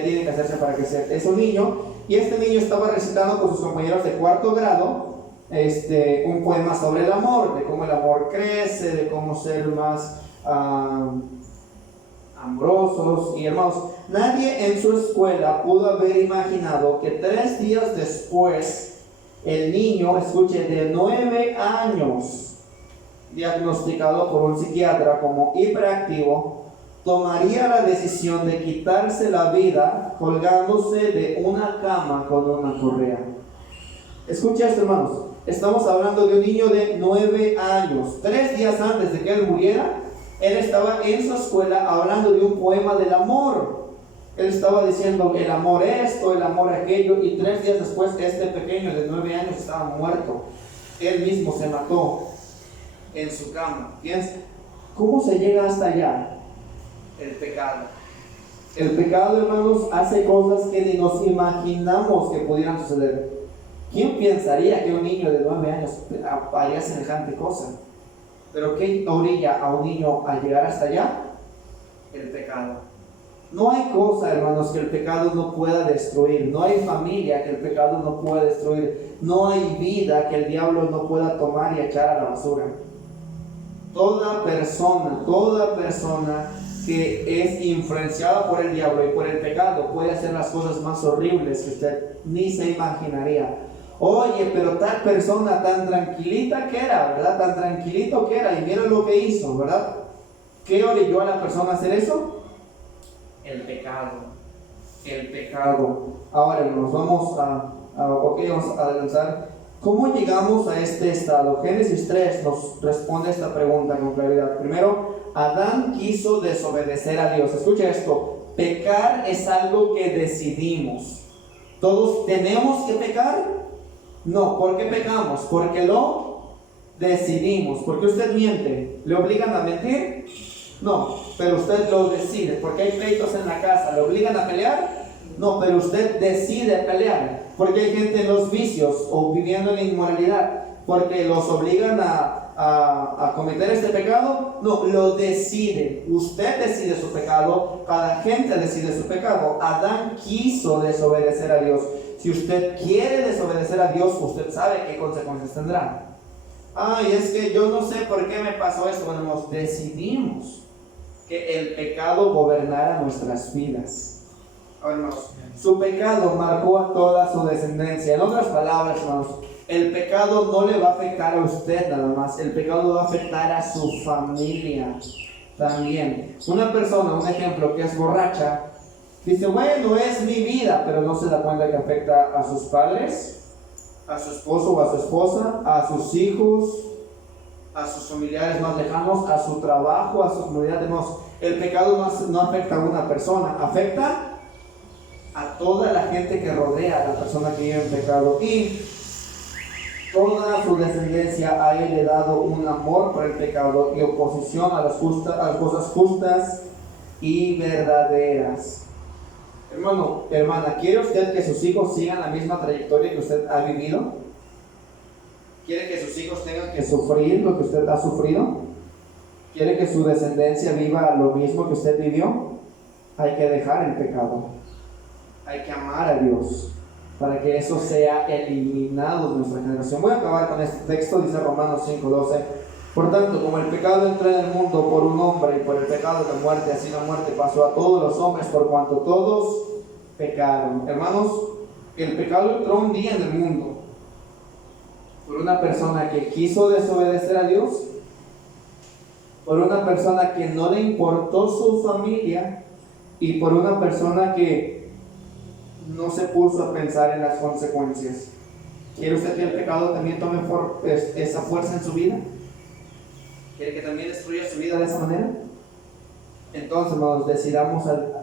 tiene que hacerse para crecer. Es un niño, y este niño estaba recitando con sus compañeros de 4º grado un poema sobre el amor, de cómo el amor crece, de cómo ser más amorosos. Y hermanos, nadie en su escuela pudo haber imaginado que 3 días después el niño, escuche, de 9 años, diagnosticado por un psiquiatra como hiperactivo, tomaría la decisión de quitarse la vida colgándose de una cama con una correa. Escucha esto, hermanos. Estamos hablando de un niño de 9 años. 3 días antes de que él muriera, él estaba en su escuela hablando de un poema del amor. Él estaba diciendo el amor esto, el amor aquello, y 3 días después este pequeño de 9 años estaba muerto. Él mismo se mató en su cama. Fíjense, ¿cómo se llega hasta allá? El pecado. El pecado, hermanos, hace cosas que ni nos imaginamos que pudieran suceder. ¿Quién pensaría que un niño de 9 años haría semejante cosa? Pero ¿qué orilla a un niño a llegar hasta allá? El pecado. No hay cosa, hermanos, que el pecado no pueda destruir. No hay familia que el pecado no pueda destruir. No hay vida que el diablo no pueda tomar y echar a la basura. Toda persona que es influenciada por el diablo y por el pecado puede hacer las cosas más horribles que usted ni se imaginaría. Oye, pero tal persona tan tranquilita que era, ¿verdad? Tan tranquilito que era, y mira lo que hizo, ¿verdad? ¿Qué orilló a la persona a hacer eso? El pecado. el pecado. Ahora nos vamos vamos a adelantar. ¿Cómo llegamos a este estado? Génesis 3 nos responde esta pregunta con claridad. Primero, Adán quiso desobedecer a Dios. Escucha esto, pecar es algo que decidimos. ¿Todos tenemos que pecar? No, ¿por qué pecamos? Porque lo decidimos. ¿Por qué usted miente? ¿Le obligan a mentir? No, pero usted lo decide. ¿Porque hay pleitos en la casa? ¿Le obligan a pelear? No, pero usted decide pelear. Porque hay gente en los vicios o viviendo en la inmoralidad, porque los obligan a cometer este pecado. No, lo decide. Usted decide su pecado, cada gente decide su pecado. Adán quiso desobedecer a Dios. Si usted quiere desobedecer a Dios, usted sabe qué consecuencias tendrá. Ay, es que yo no sé por qué me pasó esto. Bueno, nos decidimos que el pecado gobernara nuestras vidas. Hermanos, su pecado marcó a toda su descendencia. En otras palabras, hermanos, el pecado no le va a afectar a usted nada más, el pecado va a afectar a su familia también. Una persona, un ejemplo, que es borracha, dice, bueno, es mi vida, pero no se da cuenta que afecta a sus padres, a su esposo o a su esposa, a sus hijos, a sus familiares más lejanos, a su trabajo, a su comunidad. El pecado no afecta a una persona, afecta a toda la gente que rodea a la persona que vive en pecado, y toda su descendencia ha heredado un amor por el pecado y oposición a las cosas justas y verdaderas. Hermano, hermana, ¿quiere usted que sus hijos sigan la misma trayectoria que usted ha vivido? ¿Quiere que sus hijos tengan que sufrir lo que usted ha sufrido? ¿Quiere que su descendencia viva lo mismo que usted vivió? Hay que dejar el pecado. Hay que amar a Dios para que eso sea eliminado de nuestra generación. Voy a acabar con este texto, dice Romanos 5:12. Por tanto, como el pecado entró en el mundo por un hombre y por el pecado de muerte, así la muerte pasó a todos los hombres por cuanto todos pecaron. Hermanos, el pecado entró un día en el mundo por una persona que quiso desobedecer a Dios, por una persona que no le importó su familia y por una persona que no se puso a pensar en las consecuencias. ¿Quiere usted que el pecado también tome esa fuerza en su vida? ¿Quiere que también destruya su vida de esa manera? Entonces, hermanos,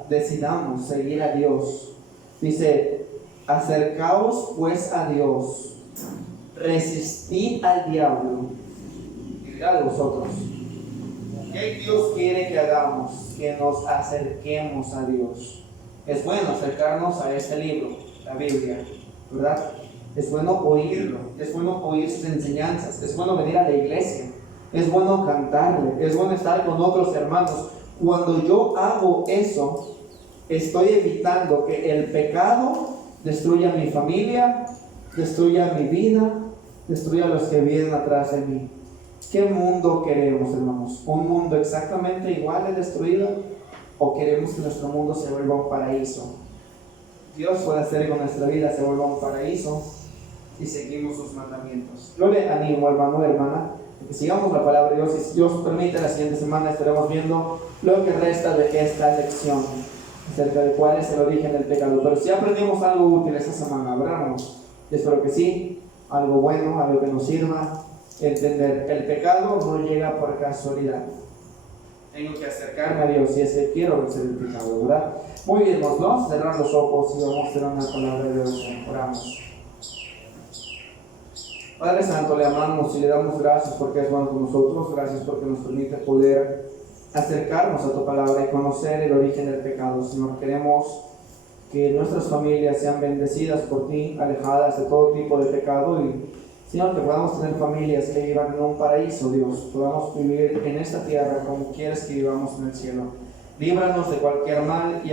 decidamos seguir a Dios. Dice, acercaos pues a Dios, resistid al diablo y dirá de vosotros. ¿Qué Dios quiere que hagamos? Que nos acerquemos a Dios. Es bueno acercarnos a este libro, la Biblia, ¿verdad? Es bueno oírlo, es bueno oír sus enseñanzas, es bueno venir a la iglesia, es bueno cantarle, es bueno estar con otros hermanos. Cuando yo hago eso, estoy evitando que el pecado destruya mi familia, destruya mi vida, destruya a los que vienen atrás de mí. ¿Qué mundo queremos, hermanos? ¿Un mundo exactamente igual de destruido? ¿O queremos que nuestro mundo se vuelva un paraíso? Dios puede hacer que nuestra vida se vuelva un paraíso si seguimos sus mandamientos. Yo le animo, hermano, hermana, que sigamos la palabra de Dios, y si Dios permite, la siguiente semana estaremos viendo lo que resta de esta lección acerca de cuál es el origen del pecado. Pero si aprendimos algo útil esta semana, ¿verdad? Y espero que sí, algo bueno, algo que nos sirva. Entender, el pecado no llega por casualidad. Tengo que acercarme a Dios si es que quiero vencer el pecado, ¿verdad? Muy bien, hermanos, vamos a cerrar los ojos y vamos a hacer una palabra de oración. Oramos. Padre Santo, le amamos y le damos gracias porque es bueno con nosotros. Gracias porque nos permite poder acercarnos a tu palabra y conocer el origen del pecado. Señor, queremos que nuestras familias sean bendecidas por ti, alejadas de todo tipo de pecado, y Señor, que podamos tener familias que vivan en un paraíso, Dios. Podamos vivir en esta tierra como quieres que vivamos en el cielo. Líbranos de cualquier mal y